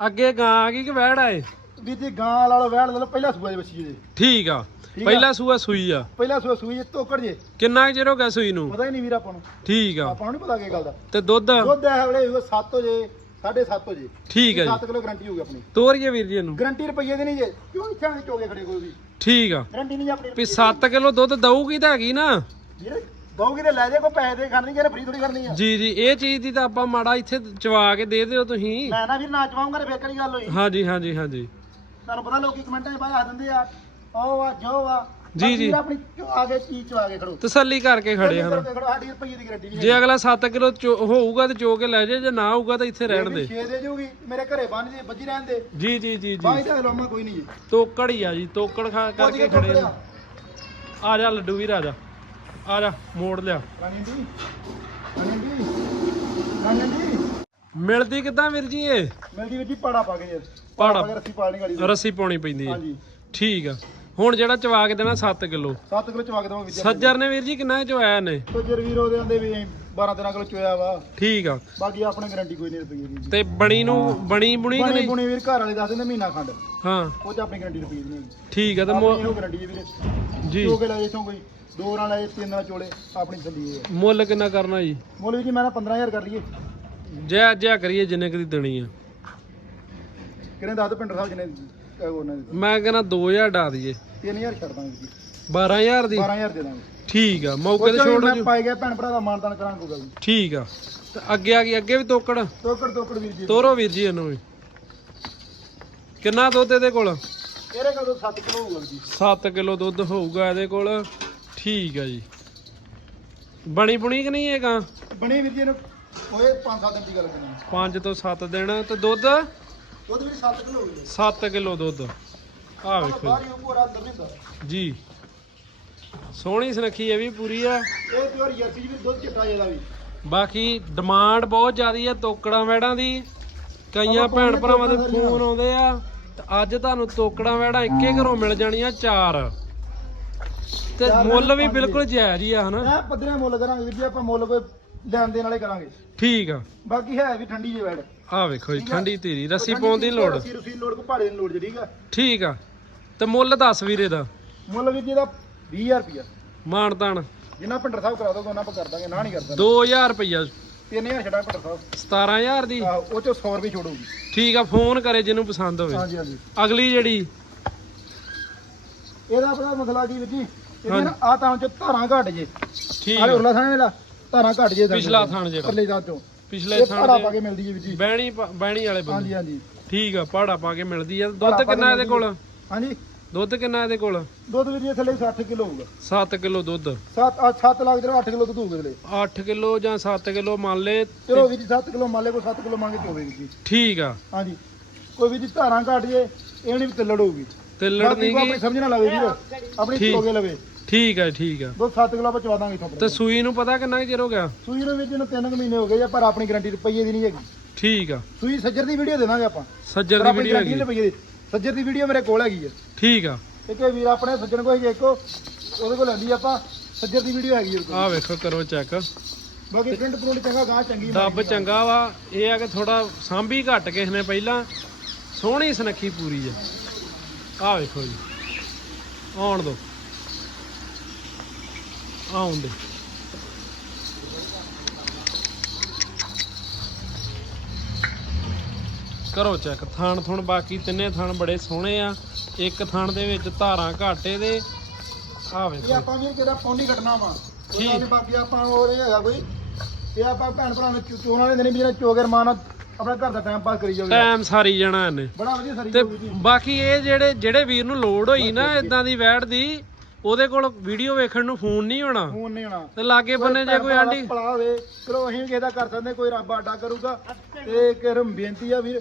ਅੱਗੇ ਗਾਂ ਆ ਗਈ ਕਿ ਵਹਿੜ ਆਏ? ਵੀ ਜੀ ਗਾਂ ਲਾ ਲਓ ਵੈੜ ਲਾ ਲਓ ਪਹਿਲਾ ਸੂਆ ਦੇ ਬੱਚੀ ਦੇ ਠੀਕ ਆ। ਪਹਿਲਾ ਸੂਆ ਸੂਈ ਆ। ਪਹਿਲਾ ਸੂਆ ਸੂਈ ਇਹ ਤੋਕੜ ਜੇ। ਕਿੰਨਾ ਕੁ ਚਿਰ ਹੋ ਗਿਆ ਸੂਈ ਨੂੰ? ਪਤਾ ਹੀ ਨਹੀਂ ਵੀਰ ਆਪਾਂ ਨੂੰ। ਠੀਕ ਆ। ਆਪਾਂ ਨੂੰ ਨਹੀਂ ਪਤਾ ਕੀ ਗੱਲ ਦਾ। ਤੇ ਦੁੱਧ? ਦੁੱਧ ਹੈ ਵੇਲੇ 7 ਵਜੇ 7:30 ਵਜੇ ਠੀਕ ਆ 7 ਜੀ ਕਿਲੋ ਗਰੰਟੀ ਹੋਊਗੀ ਆਪਣੀ। ਤੋਰੀਏ ਵੀਰ ਜੀ ਇਹਨੂੰ। ਗਰੰਟੀ ਰੁਪਈਏ ਦੀ ਨਹੀਂ ਜੇ। ਕਿਉਂ ਇੱਥੇ ਆਣ ਕੇ ਚੋਗੇ ਖੜੇ ਕੋਈ ਵੀ? ਠੀਕ ਆ। ਗਰੰਟੀ ਨਹੀਂ ਆਪਣੀ ਵੀ 7 ਕਿਲੋ ਦੁੱਧ ਦਊਗੀ ਤਾਂ ਹੈਗੀ ਨਾ। ਵੀਰ ਦਊਗੀ ਤੇ ਲੈ ਜੇ ਕੋ ਪੈਸੇ ਦੇ ਖੜਨੀ ਜਿਹੜੇ ਫਰੀ ਥੋੜੀ ਕਰਨੀ ਆ। ਜੀ ਜੀ ਇਹ ਚੀਜ਼ ਦੀ ਤਾਂ ਆਪਾਂ ਮਾੜਾ ਇੱਥੇ ਚਵਾ ਕੇ ਦੇ ਦਿਓ ਤੁਸੀਂ। ਮੈਂ ਨਾ ਵੀਰ ਨਾ ਚਵਾਉਂਗਾ ਤੇ ਫੇਰ ਕਿਹੜੀ ਗੱਲ ਹੋਈ? ਹਾਂਜੀ ਹਾਂਜੀ ਹਾਂਜੀ। ਤੁਹਾਨੂੰ ਪਤਾ ਲੋਕੀ ਕਮੈਂਟਾਂ 'ਚ ਬਾਹਰ ਆ ਦਿੰਦੇ ਆ। ਉਹ ਆ ਜੋ ਆ। ਜੀ, ਬਾਕੀ ਜੀ। ਵੀਰ ਆਪਣੀ ਚਵਾ ਕੇ ਚੀਜ਼ ਚਵਾ ਕੇ ਖੜੋ। ਤਸੱਲੀ ਕਰਕੇ ਖੜੇ ਹਨ ਖੜੋ ਸਾਡੀ ਰੁਪਈਏ ਦੀ ਗਰੰਟੀ ਨਹੀਂ ਜੇ ਅਗਲਾ 7 ਕਿਲੋ ਹੋਊਗਾ ਤੇ ਚੋ ਕੇ ਲੈ ਜੇ ਜੇ ਨਾ ਹੋਊਗਾ ਤਾਂ ਇੱਥੇ ਰਹਿਣ ਦੇ। 6 ਦੇ ਜੂਗੀ ਮੇਰੇ ਘਰੇ ਬੰਨ ਜੀ ਬੱਜੀ ਰਹਿਣ ਦੇ। ਜੀ ਜੀ ਜੀ ਜੀ। ਬਾਈ ਤਾਂ ਲੋਮਾ ਕੋਈ ਨਹੀਂ ਜੀ। ਤੋਕੜ ਹੀ ਆ ਜੀ ਤੋਕੜ ਖਾ ਕਰਕੇ ਖੜੇ ਨੇ ਆ ਜਾ ਲੱਡੂ ਵੀਰ ਆ ਜਾ। ਆ ਜਾ ਮੋੜ ਲਿਆ। ਰਾਣੀ ਜੀ ਰਾਣੀ ਜੀ ਰਾਣੀ ਜੀ। ਮਿਲਦੀ ਕਿੱਦਾਂ ਵੀਰ ਜੀ ਇਹ? ਮਿਲਦੀ ਵੀਰ ਜੀ ਪਾੜਾ ਪਾ ਕੇ ਜੀ। ਪਾੜਾ। ਪਾ ਕੇ ਰੱਸੀ ਗਾੜੀ ਦੀ। ਰੱਸੀ ਪਾਉਣੀ ਪੈਂਦੀ ਹੈ। ਹਾਂਜੀ। ਠੀਕ ਆ। ਹੁਣ ਜਿਹੜਾ ਚਵਾ ਕੇ ਦੇਣਾ 7 ਕਿਲੋ। 7 ਕਿਲੋ ਚਵਾ ਕੇ ਦਵਾਂ ਵੀਰ ਜੀ। ਸੱਜਰ ਨੇ ਵੀਰ ਜੀ ਕਿੰਨਾ ਚਵਾਇਆ ਨੇ ਤੋ ਜਰਵੀਰ ਉਹਦੇ ਆਂਦੇ ਵੀ 12 13 ਕਿਲੋ ਚੋਇਆ ਵਾ। ਠੀਕ ਆ। ਬਾਕੀ ਆਪਣੇ ਗਾਰੰਟੀ ਕੋਈ ਨਹੀਂ ਰੁਪਈਏ ਦੀ ਜੀ। ਤੇ ਬਣੀ ਨੂੰ ਬਣੀ ਬੁਣੀ ਕਿ ਨਹੀਂ? ਬੁਣੀ ਵੀਰ ਘਰ ਵਾਲੇ ਦੱਸ ਦਿੰਦੇ ਮਹੀਨਾ ਖੰਡ। ਹਾਂ। ਉਹ ਚ ਆਪਣੀ ਗਾਰੰਟੀ ਰੁਪਈਏ ਦੀ ਨਹੀਂ ਠੀਕ ਆ ਤੇ ਮੁ- ਇਹੋ ਗਾਰੰਟੀ ਹੈ ਵੀਰੇ। ਜੀ। ਚੋ ਕੇ ਲੈ ਜੇ ਚੋਂ ਕੋਈ। ਦੋ ਨਾਲ ਜੇ ਤਿੰਨ ਨਾਲ ਚੋਲੇ। ਆਪਣੀ ਹੈ ਮੁੱਲ ਕਿੰਨਾ ਕਰਨਾ ਜੀ? ਮੁੱਲ ਵੀ ਜੀ ਮੈਂ ਨਾ 15000 ਕਰ ਲਈਏ। ਜੈ ਜੈ ਕਰੀਏ ਜਿੰਨੇ ਕਦੀ ਦੇਣੀ ਆ। ਕਿਹਨੇ ਦੱਸ ਦਿਓ ਪਿੰਡਰ ਸਾਹਿਬ ਜਿਹਨੇ ਅਹ ਉਹਨਾਂ ਦੇ। ਮੈਂ ਕਹਿੰਦਾ 2000 ਡਾ ਦਈਏ। 3000 ਛੱਡ ਦਾਂਗੇ ਜੀ। 12000 ਦੀ? 12000 ਦੇ ਦਾਂਗੇ। ਠੀਕ ਆ ਮੌਕੇ ਤੇ ਛੋੜ ਜੂ ਪਾਈ ਗਿਆ ਭੈਣ ਭਰਾ ਦਾ ਮਾਨਦਾਨ ਕਰਾਂਗੇ ਗੱਲ ਠੀਕ ਆ ਤੇ ਅੱਗੇ ਆ ਗਈ ਅੱਗੇ ਵੀ ਤੋਕੜ? ਤੋਕੜ ਤੋਕੜ ਵੀਰ ਜੀ। ਤੋਰੋ ਵੀਰ ਜੀ ਇਹਨੂੰ ਵੀ। ਕਿੰਨਾ ਦੁੱਧ ਇਹਦੇ ਕੋਲ? ਇਹਦੇ ਕੋਲ 7 ਕਿਲੋ ਹੋਊਗਾ ਜੀ। 7 ਕਿਲੋ ਦੁੱਧ ਹੋਊਗਾ ਇਹਦੇ ਕੋਲ। ਠੀਕ ਆ ਜੀ। ਬਣੀ ਬੁਣੀ ਕਿ ਨਹੀਂ ਹੈਗਾ ਬਣੀ ਵੀਰ ਜੀ ਨੂੰ ਹੋਏ 5-7 ਦਿਨ ਦੀ ਗੱਲ ਕਰਨੀ। 5 ਤੋਂ 7 ਦਿਨ ਤੇ ਦੁੱਧ? ਦੁੱਧ ਵੀ 7 ਕਿਲੋ ਹੋਊਗਾ 7 ਕਿਲੋ ਦੁੱਧ। ਆ ਵੇਖੋ ਬਾਹਰ ਹੀ ਪੂਰਾ ਅੰਦਰ ਨਹੀਂ ਹੁੰਦਾ। ਜੀ। ਸੋਹਣੀ ਸੁਨੱਖੀ ਇਹ ਵੀ ਪੂਰੀ ਆ। ਇਹ ਪਿਓਰ ਜਰਸੀ ਵੀ ਦੁੱਧ ਚਿੱਟਾ ਜਿਹਦਾ ਵੀ ਬਾਕੀ ਡਿਮਾਂਡ ਬਹੁਤ ਜ਼ਿਆਦੀ ਹੈ ਤੋਕੜਾਂ ਵੈੜਾਂ ਦੀ। ਕਈਆਂ ਭੈਣ ਭਰਾਵਾਂ ਦੇ ਫੋਨ ਆਉਂਦੇ ਆ ਤੇ ਅੱਜ ਤੁਹਾਨੂੰ ਤੋਕੜਾਂ ਵੈੜਾ ਇੱਕੇ ਘਰੋਂ ਮਿਲ ਜਾਣੀਆਂ ਚਾਰ। ਤੇ ਮੁੱਲ ਵੀ ਪੰਜ। ਬਿਲਕੁਲ ਜਾਇਜ਼ ਹੀ ਆ ਹਨਾ? ਇਹ ਪੱਧਰੇ ਮੁੱਲ ਕਰਾਂਗੇ ਵੀਰ ਜੀ ਆਪਾਂ ਮੁੱਲ ਕੋਈ ਲੈਣ ਦੇਣ ਵਾਲੇ ਕਰਾਂਗੇ। ਠੀਕ ਆ। ਬਾਕੀ ਹੈ ਵੀ ਠੰਡੀ ਜੇ ਵੈੜ ਆ ਵੇਖੋ ਜੀ। ਠੰਡੀ ਧੀਰੀ ਰੱਸੀ ਪਾਉਣ ਦੀ ਲੋੜ। ਰੱਸੀ ਰੁਸੀ ਲੋੜ ਕੋ ਭਾੜੇ ਦੀ ਲੋੜ ਜੀ ਠੀਕ ਆ। ਠੀਕ ਆ। ਤੇ ਮੁੱਲ ਦੱਸ ਵੀਰੇ ਦਾ। ਮੁੱਲ ਵੀਰ ਜੀ ਦਾ 20000 ਰੁਪਿਆ ਮਾਣ ਤਾਣ। ਜਿੰਨਾ ਭਿੰਡਰ ਸਾਹਿਬ ਕਰਾ ਦੋਗੇ ਉਹਨਾਂ ਆਪਾਂ ਕਰ ਦਾਂਗੇ ਨਾ ਨਹੀਂ ਕਰਦਾ 2000 ਰੁਪਈਆ। 3000 ਛੜਾ ਭਿੰਡਰ ਸਾਹਿਬ। 17000 ਦੀ? ਉਹ ਚੋਂ 100 ਰੁਪਏ ਛੋੜੂਗੀ ਠੀਕ ਆ ਫੋਨ ਕਰੇ ਜਿਹਨੂੰ ਪਸੰਦ ਹੋਵੇ। ਹਾਂਜੀ ਹਾਂਜੀ। ਅਗਲੀ ਜਿਹੜੀ? ਇਹਦਾ ਆਪਣਾ ਮਸਲਾ ਕੀ ਵੀਰ ਜੀ? ਆ ਤਾਂ ਚ ਧਾਰਾਂ ਘਟ ਜੇ। ਠੀਕ ਆ। ਉਰਲਾ ਥਾਣੇ ਵੇਲਾ। ਧਾਰਾਂ ਘਟ ਜੇ। ਪਿਛਲਾ ਥਾਣ ਜਿਹੜਾ ਪਰਲੇ ਦਾ ਚੋਂ। ਪਿਛਲੇ ਇਹ ਭਾੜਾ ਦੇ ਪਾ ਕੇ ਮਿਲਦੀ ਹੈ ਵੀਰ ਜੀ। ਬਹਿਣੀ ਪਾ- ਬਹਿਣੀ ਵਾਲੇ ਬੰਦੇ। ਹਾਂਜੀ ਹਾਂਜੀ। ਠੀਕ ਆ ਪਹਾੜਾ ਪਾ ਕੇ ਮਿਲਦੀ ਆ। ਦੁੱਧ ਪਾ ਕੇ ਕਿੰਨਾ ਇਹਦੇ ਕੋਲ? ਹਾਂਜੀ। ਦੁੱਧ ਕਿੰਨਾ ਇਹਦੇ ਕੋਲ? ਦੁੱਧ ਵੀਰ ਜੀ ਥੱਲੇ 60 ਕਿਲੋ ਹੋਊਗਾ। 7 ਕਿਲੋ ਦੁੱਧ। 7 7 ਲੱਖ ਦੇ 8 ਕਿਲੋ ਦੁੱਧ ਹੋਊਗਾ ਥੱਲੇ 8 ਕਿਲੋ ਜਾਂ 7 ਕਿਲੋ ਮੰਨ ਲੈ ਚਲੋ ਵੀਰ ਜੀ 7 ਕਿਲੋ ਮੰਨ ਲੈ ਕੋਈ 7 ਕਿਲੋ ਮੰਗੇ ਚੋਵੇ ਵੀਰ ਜੀ। ਠੀਕ ਆ। ਹਾਂਜੀ। ਕੋਈ ਵੀਰ ਜੀ ਧਾਰਾਂ ਘਟ ਜੇ ਇਹ ਨਹੀਂ ਵੀ ਤੇ ਲੜੂਗੀ ਤੇ ਲੜ ਬਾਕੀ ਆਪਣੀ ਸਮਝ ਨਾ ਲਵੇ ਵੀਰ। ਆਪਣੀ ਠੀਕ। ਚੋਗੇ ਲਵੇ। ਠੀਕ ਆ ਠੀਕ ਆ। ਦੁੱਧ 7 ਕਿਲੋ ਆਪਾਂ ਚਵਾ ਦਾਂਗੇ ਇੱਥੋਂ ਤੇ ਸੂਈ ਨੂੰ ਪਤਾ ਕਿੰਨਾ ਕੁ ਚਿਰ ਹੋ ਗਿਆ? ਸੂਈ ਨੂੰ ਵੀਰ ਜੀ ਨੂੰ 3 ਮਹੀਨੇ ਹੋ ਗਏ ਆ ਪਰ ਆਪਣੀ ਗਾਰੰਟੀ ਰੁਪਈਏ ਦੀ ਨਹੀਂ ਹੈਗੀ। ਠੀਕ ਆ। ਸੂਈ ਸੱਜਰ ਦੀ ਵੀਡੀਓ ਦੇ ਦਾਂਗੇ ਆਪਾਂ। ਸੱਜਰ ਪਰ ਦੀ ਆਪਣੀ ਵੀਡੀਓ ਗਾਰੰਟੀ ਹੈਗੀ ਰੁਪਈਏ ਦੀ। ਸੱਜਰ ਦੀ ਵੀਡੀਓ ਮੇਰੇ ਕੋਲ ਹੈਗੀ ਆ। ਠੀਕ ਆ। ਇੱਕ ਇਹ ਵੀਰ ਆਪਣੇ ਸੱਜਣ ਕੋਲ ਹੈਗੀ ਇੱਕੋ ਉਹਦੇ ਕੋਲ ਲੈਂਦੀ ਆਪਾਂ। ਸੱਜਰ ਦੀ ਵੀਡੀਓ ਹੈਗੀ ਉਹਦੇ ਆ ਵੇਖੋ ਕਰੋ ਚੈੱਕ ਕੋਲ ਬਾਕੀ ਪ੍ਰਿੰਟ ਪ੍ਰਿੰਟ ਚੰਗਾ ਗਾਂ ਚੰਗੀ ਡੱਬ ਚੰਗਾ ਵਾ। ਇਹ ਆ ਕਿ ਥੋੜਾ ਸਾਂਭੀ ਘੱਟ ਕਿਸ ਨੇ ਪਹਿਲਾਂ। ਸੋਹਣੀ ਸੁਨੱਖੀ ਪੂਰੀ ਆ। ਆ ਵੇਖੋ ਜੀ। ਆਉਣ ਦੋ। ਆਉਣ ਦੇ। ਕਰੋ ਚੈੱਕ ਥਾਣ ਥੁਣ ਬਾਕੀ ਤਿੰਨੇ ਥਾਣ ਬੜੇ ਸੋਹਣੇ ਆ। ਇੱਕ ਥਾਣ ਦੇ ਵਿੱਚ ਧਾਰਾਂ ਘਾਟੇ ਦੇ। ਆ ਇਹ ਵੇਖੋ ਆਪਾਂ ਵੀਰ ਜਿਹੜਾ ਪੌਂਡੀ ਕੱਟਣਾ ਵਾ। ਉਹਨਾਂ ਨੇ ਬਾਕੀ ਆਪਾਂ ਹੋਰ ਇਹ ਹੈਗਾ ਕੋਈ। ਇਹ ਆਪਾਂ ਭੈਣ ਭਰਾ ਨੂੰ ਚੋਣ ਵਾਲੇ ਦਿਨ ਵੀ ਜਿਹੜਾ ਚੋਗਰ ਮਾਨ ਆਪਣਾ ਘਰ ਦਾ ਟਾਈਮ ਪਾਸ ਕਰੀ ਜਾਊਗਾ ਟਾਈਮ ਸਾਰੀ ਜਾਣਾ ਇਹਨੇ। ਬੜਾ ਵਧੀਆ ਸਰੀ ਤੇ ਬਾਕੀ ਇਹ ਜਿਹੜੇ ਜਿਹੜੇ ਵੀਰ ਨੂੰ ਲੋੜ ਹੋਈ ਨਾ ਇਦਾਂ ਦੀ ਵੈੜ ਦੀ ਉਹਦੇ ਕੋਲ ਵੀਡੀਓ ਵੇਖਣ ਨੂੰ ਫੋਨ ਨਹੀਂ ਹੋਣਾ। ਫੋਨ ਨਹੀਂ ਹੋਣਾ। ਤੇ ਲਾਗੇ ਬੰਨੇ ਜੇ ਕੋਈ ਆਂਟੀ ਪਲਾ ਹੋਵੇ ਚਲੋ ਅਸੀਂ ਵੀ ਕਿਸੇ ਦਾ ਕਰ ਸਕਦੇ ਕੋਈ ਰੱਬ ਆਡਾ ਕਰੂਗਾ। ਤੇ ਕਿਰ ਬੇਨਤੀ ਆ ਵੀਰ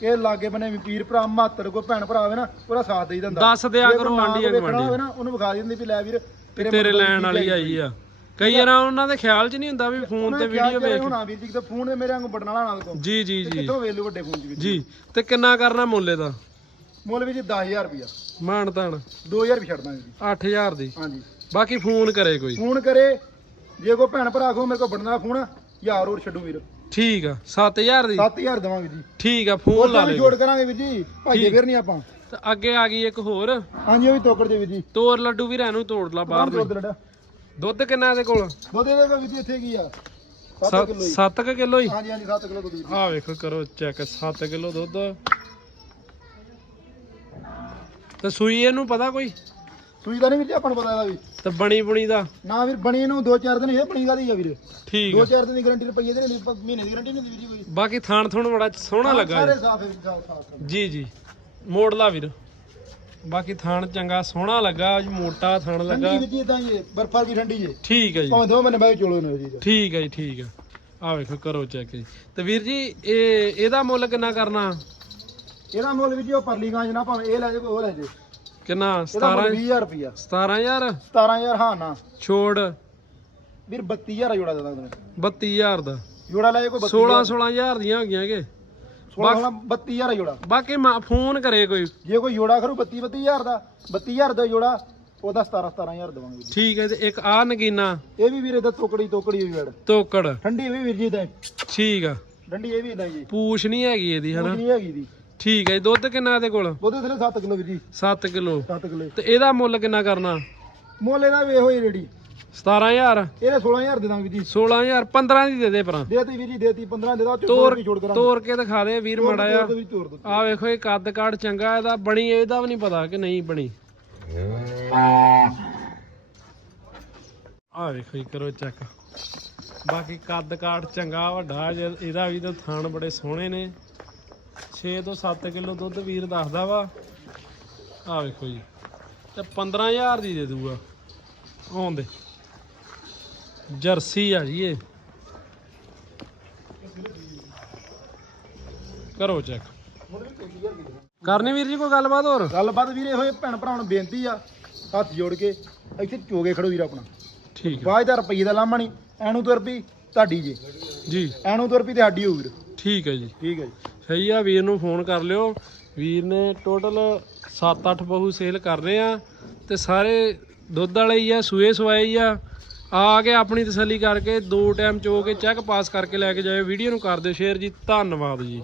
ਕਿ ਲਾਗੇ ਬੰਨੇ ਵੀ ਪੀਰ ਭਰਾ ਮਾਤਰ ਕੋਈ ਭੈਣ ਭਰਾ ਹੋਵੇ ਨਾ ਉਹਦਾ ਸਾਥ ਦੇਈ ਦਿੰਦਾ। ਦੱਸ ਦਿਆ ਕਰੋ ਆਂਢੀ ਵੇਖਣਾ ਗੁਆਂਢੀ। ਹੋਵੇ ਨਾ ਉਹਨੂੰ ਵਿਖਾ ਦਿੰਦੀ ਵੀ ਲੈ ਵੀਰ ਤੇਰੇ ਲੈਣ ਵਾਲੀ ਆਈ ਆ। ਕਈ ਵਾਰ ਉਹਨਾਂ ਦੇ ਖਿਆਲ 'ਚ ਨਹੀਂ ਹੁੰਦਾ ਵੀ ਫੋਨ ਤੇ ਵੀਡੀਓ ਕਿ ਵੇਖ। ਹੁਣ ਵੀਰ ਜੀ ਕਿਤੇ ਫੋਨ ਮੇਰੇ ਵਾਂਗੂ ਬਟਨ ਵਾਲਾ ਨਾਲ ਕੋ ਜੀ ਜੀ ਜੀ। ਕਿੱਥੋਂ ਵੇਲੂ ਵੱਡੇ ਫੋਨ ਜੀ ਜੀ? ਤੇ ਕਿੰਨਾ ਕਰਨਾ ਮੁੱਲੇ ਦਾ ਮੁੱਲ ਵੀ ਜੀ 10000 ਰੁਪਿਆ ਮਾਣ ਤਾਣ। 2000 ਵੀ ਛੱਡ ਦਾਂਗੇ ਜੀ। 8000 ਦੀ। ਹਾਂਜੀ। ਬਾਕੀ ਫੋਨ ਕਰੇ ਕੋਈ। ਫੋਨ ਕਰੇ ਜੇ ਕੋਈ ਭੈਣ ਭਰਾ ਕੋ ਮੇਰੇ ਕੋ ਬਟਨਾ ਫੋਨ ਯਾਰ ਹੋਰ ਛੱਡੂ ਵੀਰ। ਠੀਕ ਆ 7000 ਦੀ। 7000 ਦਵਾਂਗੇ ਜੀ। ਠੀਕ ਆ ਫੋਨ ਲਾ ਉਹ ਵੀ ਲੈ ਜੋੜ ਕਰਾਂਗੇ ਵੀਰ ਜੀ। ਭਾਈ ਠੀਕ। ਫਿਰ ਨਹੀਂ ਆਪਾਂ। ਤੇ ਅੱਗੇ ਆ ਗਈ ਇੱਕ ਹੋਰ। ਹਾਂਜੀ ਉਹ ਵੀ ਤੋਕੜ ਦੇ ਵੀਰ ਜੀ। ਤੋਰ ਲੱਡੂ ਵੀ ਨੂੰ ਤੋੜ ਲਾ ਬਾਹਰ ਨੂੰ ਦੇ। ਲੜਾ ਦੁੱਧ ਕਿੰਨਾ ਇਹਦੇ ਕੋਲ? ਦੁੱਧ ਦੇ ਵੀਰ ਜੀ ਇੱਥੇ ਕੀ ਆ? 7 ਕਿਲੋ ਹੀ। 7 ਕਿਲੋ ਹੀ? ਹਾਂਜੀ ਹਾਂਜੀ 7 ਕਿਲੋ ਦੁੱਧ ਵੀਰ ਜੀ। ਆ ਵੇਖੋ ਕਰੋ ਚੈੱਕ 7 ਕਿਲੋ ਦੁੱਧ। ਤੇ ਸੂਈ ਇਹਨੂੰ ਪਤਾ ਕੋਈ? ਸੂਈ ਦਾ ਨਹੀਂ ਵੀਰ ਜੀ ਆਪਾਂ ਨੂੰ ਪਤਾ ਇਹਦਾ ਵੀ। ਤੇ ਬਣੀ ਬੁਣੀ ਦਾ? ਨਾ ਵੀਰ ਬਣੀ ਨੂੰ 2-4 ਦਿਨ ਇਹ ਬਣੀ ਕਾਦੀ ਆ ਵੀਰ? ਠੀਕ ਆ। 2-4 ਦਿਨ ਦੀ ਗਾਰੰਟੀ ਰੁਪਈਏ ਦੇ ਨਹੀਂ ਮਹੀਨੇ ਦੀ ਗਾਰੰਟੀ ਨਹੀਂ ਹੁੰਦੀ ਵੀਰ ਜੀ ਕੋਈ। ਬਾਕੀ ਥਾਣ ਥੁਣ ਬੜਾ ਸੋਹਣਾ ਲੱਗਾ ਸਾਰੇ ਜੀ। ਸਾਫ਼ ਹੈ ਵੀਰ ਸਾਫ਼ ਸਾਫ਼ ਜੀ ਜੀ। ਮੋੜ ਲਾ ਵੀਰ। ਬਾਕੀ ਥਾਣ ਚੰਗਾ ਸੋਹਣਾ ਲੱਗਾ ਜੀ ਮੋਟਾ ਥਾਣ ਲੱਗਾ। ਠੰਡੀ ਜੀ ਇਦਾਂ ਹੀ ਬਰਫਾਂ ਦੀ ਠੰਡੀ ਜੇ। ਠੀਕ ਹੈ ਜੀ। ਭਾਵੇਂ ਦੋ ਮਹੀਨੇ ਬਾਅਦ ਚੋਲੋ ਨੇ ਜੀ। ਠੀਕ ਹੈ ਜੀ ਠੀਕ ਹੈ। ਆ ਵੇਖੋ ਕਰੋ ਚੈੱਕ ਜੀ। ਤੇ ਵੀਰ ਜੀ ਇਹ ਇਹਦਾ ਮੁੱਲ ਕਿੰਨਾ ਕਰਨਾ? ਇਹਦਾ ਮੁੱਲ ਵੀਰ ਜੀ ਉਹ ਪਰਲੀ ਗਾਂ ਜਨਾ ਭਾਵੇਂ ਇਹ ਲੈ ਜੇ ਕੋਈ ਹੋਰ ਲੈ ਜੇ ਕਿੰਨਾ? ਇਹਦਾ 17 ਮੁੱਲ 20000 ਰੁਪਿਆ 17000 17000 ਹਾਂ ਨਾ। ਛੋੜ। ਵੀਰ 32000 ਜੋੜਾ ਦੇ ਦਾਂਗੇ। 32000 ਦਾ। ਜੋੜਾ ਲੈ ਜੇ ਕੋਈ 16 16000 ਦੀਆਂ ਹੋ ਗਈਆਂ ਕਿ? 16 32000 ਜੋੜਾ। ਬਾਕੀ ਮਾ- ਫੋਨ ਕਰੇ ਕੋਈ। ਜੇ ਕੋਈ ਜੋੜਾ ਕਰੂ 32 32000 ਦਾ 32000 ਦਾ ਜੋੜਾ ਉਹਦਾ 17 17000 ਦਵਾਂਗੇ ਜੀ। ਠੀਕ ਹੈ ਤੇ ਇੱਕ ਆ ਨਗੀਨਾ ਇਹ ਵੀ ਵੀਰ ਇਹਦਾ ਤੋਕੜੀ ਤੋਕੜੀ ਹੋਈ ਵੜ ਤੋਕੜ। ਠੰਡੀ ਵੀ ਵੀਰ ਜੀ ਇਦਾਂ ਠੀਕ ਆ। ਠੰਡੀ ਇਹ ਵੀ ਇਦਾਂ ਜੀ। ਪੂਛ ਨਹੀਂ ਹੈਗੀ ਇਹਦੀ ਕੁਝ ਹਨਾ? ਨਹੀਂ ਹੈਗੀ ਦੀ ਠੀਕ ਹੈ ਜੀ, ਦੁੱਧ ਕਿੰਨਾ ਇਹਦੇ ਕੋਲ? ਉਹਦੇ ਥੱਲੇ 7 ਕਿਲੋ ਵੀਰ ਜੀ। 7 ਕਿਲੋ। 7 ਕਿਲੋ। ਤੇ ਇਹਦਾ ਮੁੱਲ ਕਿੰਨਾ ਕਰਨਾ? ਮੁੱਲ ਇਹਦਾ ਵੇ ਹੋਈ ਰੇੜੀ 17000 ਇਹਦੇ 16000 ਦੇ ਦਾਂਗੇ ਜੀ। 16000 15 ਦੀ ਦੇ ਦੇ ਪਰਾਂ ਦੇਤੀ ਵੀਰ ਜੀ ਦੇਤੀ 15 ਦੇ ਦਾ ਤੋਰ ਵੀ ਛੋੜ ਕਰਾਂਗੇ। ਤੋਰ ਕੇ ਦਿਖਾ ਦੇ ਵੀਰ ਮੜਾ ਆ ਤੋਰ ਦੇ ਵਿੱਚ ਤੋਰ ਦੋ ਆ ਵੇਖੋ ਇਹ ਕੱਦ ਕਾੜ ਚੰਗਾ ਇਹਦਾ ਬਣੀ ਇਹਦਾ ਵੀ ਨਹੀਂ ਪਤਾ ਕਿ ਨਹੀਂ ਬਣੀ। ਆ ਵੇਖੋ ਜੀ ਕਰੋ ਚੈੱਕ ਬਾਕੀ ਕੱਦ ਕਾੜ ਚੰਗਾ ਵੱਡਾ ਇਹਦਾ ਵੀ ਤਾਂ ਥਣ ਬੜੇ ਸੋਹਣੇ ਨੇ। 6 ਤੋਂ 7 ਕਿਲੋ ਦੁੱਧ ਵੀਰ ਦੱਸਦਾ ਵਾ। ਆ ਵੇਖੋ ਜੀ ਤੇ 15000 ਦੀ ਦੇ ਦੂਗਾ। ਆਉਂਦੇ ਜਰਸੀ ਆ ਜੀ ਇਹ। ਕਰੋ ਚੈੱਕ ਕਰਨੀ ਵੀਰ ਜੀ ਕੋਈ ਗੱਲਬਾਤ ਹੋਰ? ਗੱਲਬਾਤ ਵੀਰੇ ਹੋਏ ਭੈਣ ਭਰਾਵਾਂ ਨੂੰ ਬੇਨਤੀ ਆ ਹੱਥ ਜੋੜ ਕੇ ਇੱਥੇ ਚੋਗੇ ਖੜੋ ਵੀਰ ਆਪਣਾ। ਠੀਕ ਹੈ ਬਾਅਦ ਦਾ ਰੁਪਈਏ ਦਾ ਲਾਮਾ ਨਹੀਂ ਐਨੂੰ ਤੋਂ ਰੁਪਈ ਤੁਹਾਡੀ ਜੇ। ਜੀ। ਐਨੂੰ ਤੋਂ ਰੁਪਈ ਤੇ ਸਾਡੀ ਹੋਊ ਵੀਰ। ਠੀਕ ਹੈ ਜੀ। ਠੀਕ ਹੈ ਜੀ। ਸਹੀ ਆ ਵੀਰ ਨੂੰ ਫੋਨ ਕਰ ਲਿਓ। ਵੀਰ ਨੇ ਟੋਟਲ 7-8 ਬਹੂ ਸੇਲ ਕਰ ਰਹੇ ਆ ਤੇ ਸਾਰੇ ਦੁੱਧ ਵਾਲੇ ਹੀ ਆ ਸੂਏ ਸਵਾਏ ਹੀ ਆ। ਆ ਕੇ ਆਪਣੀ ਤਸੱਲੀ ਕਰਕੇ, ਦੋ ਟਾਈਮ ਚੋ ਕੇ ਚੈੱਕ ਪਾਸ ਕਰਕੇ ਲੈ ਕੇ ਜਾਇਓ। ਵੀਡੀਓ ਨੂੰ ਕਰ ਦਿਓ ਸ਼ੇਅਰ ਜੀ, ਧੰਨਵਾਦ ਜੀ।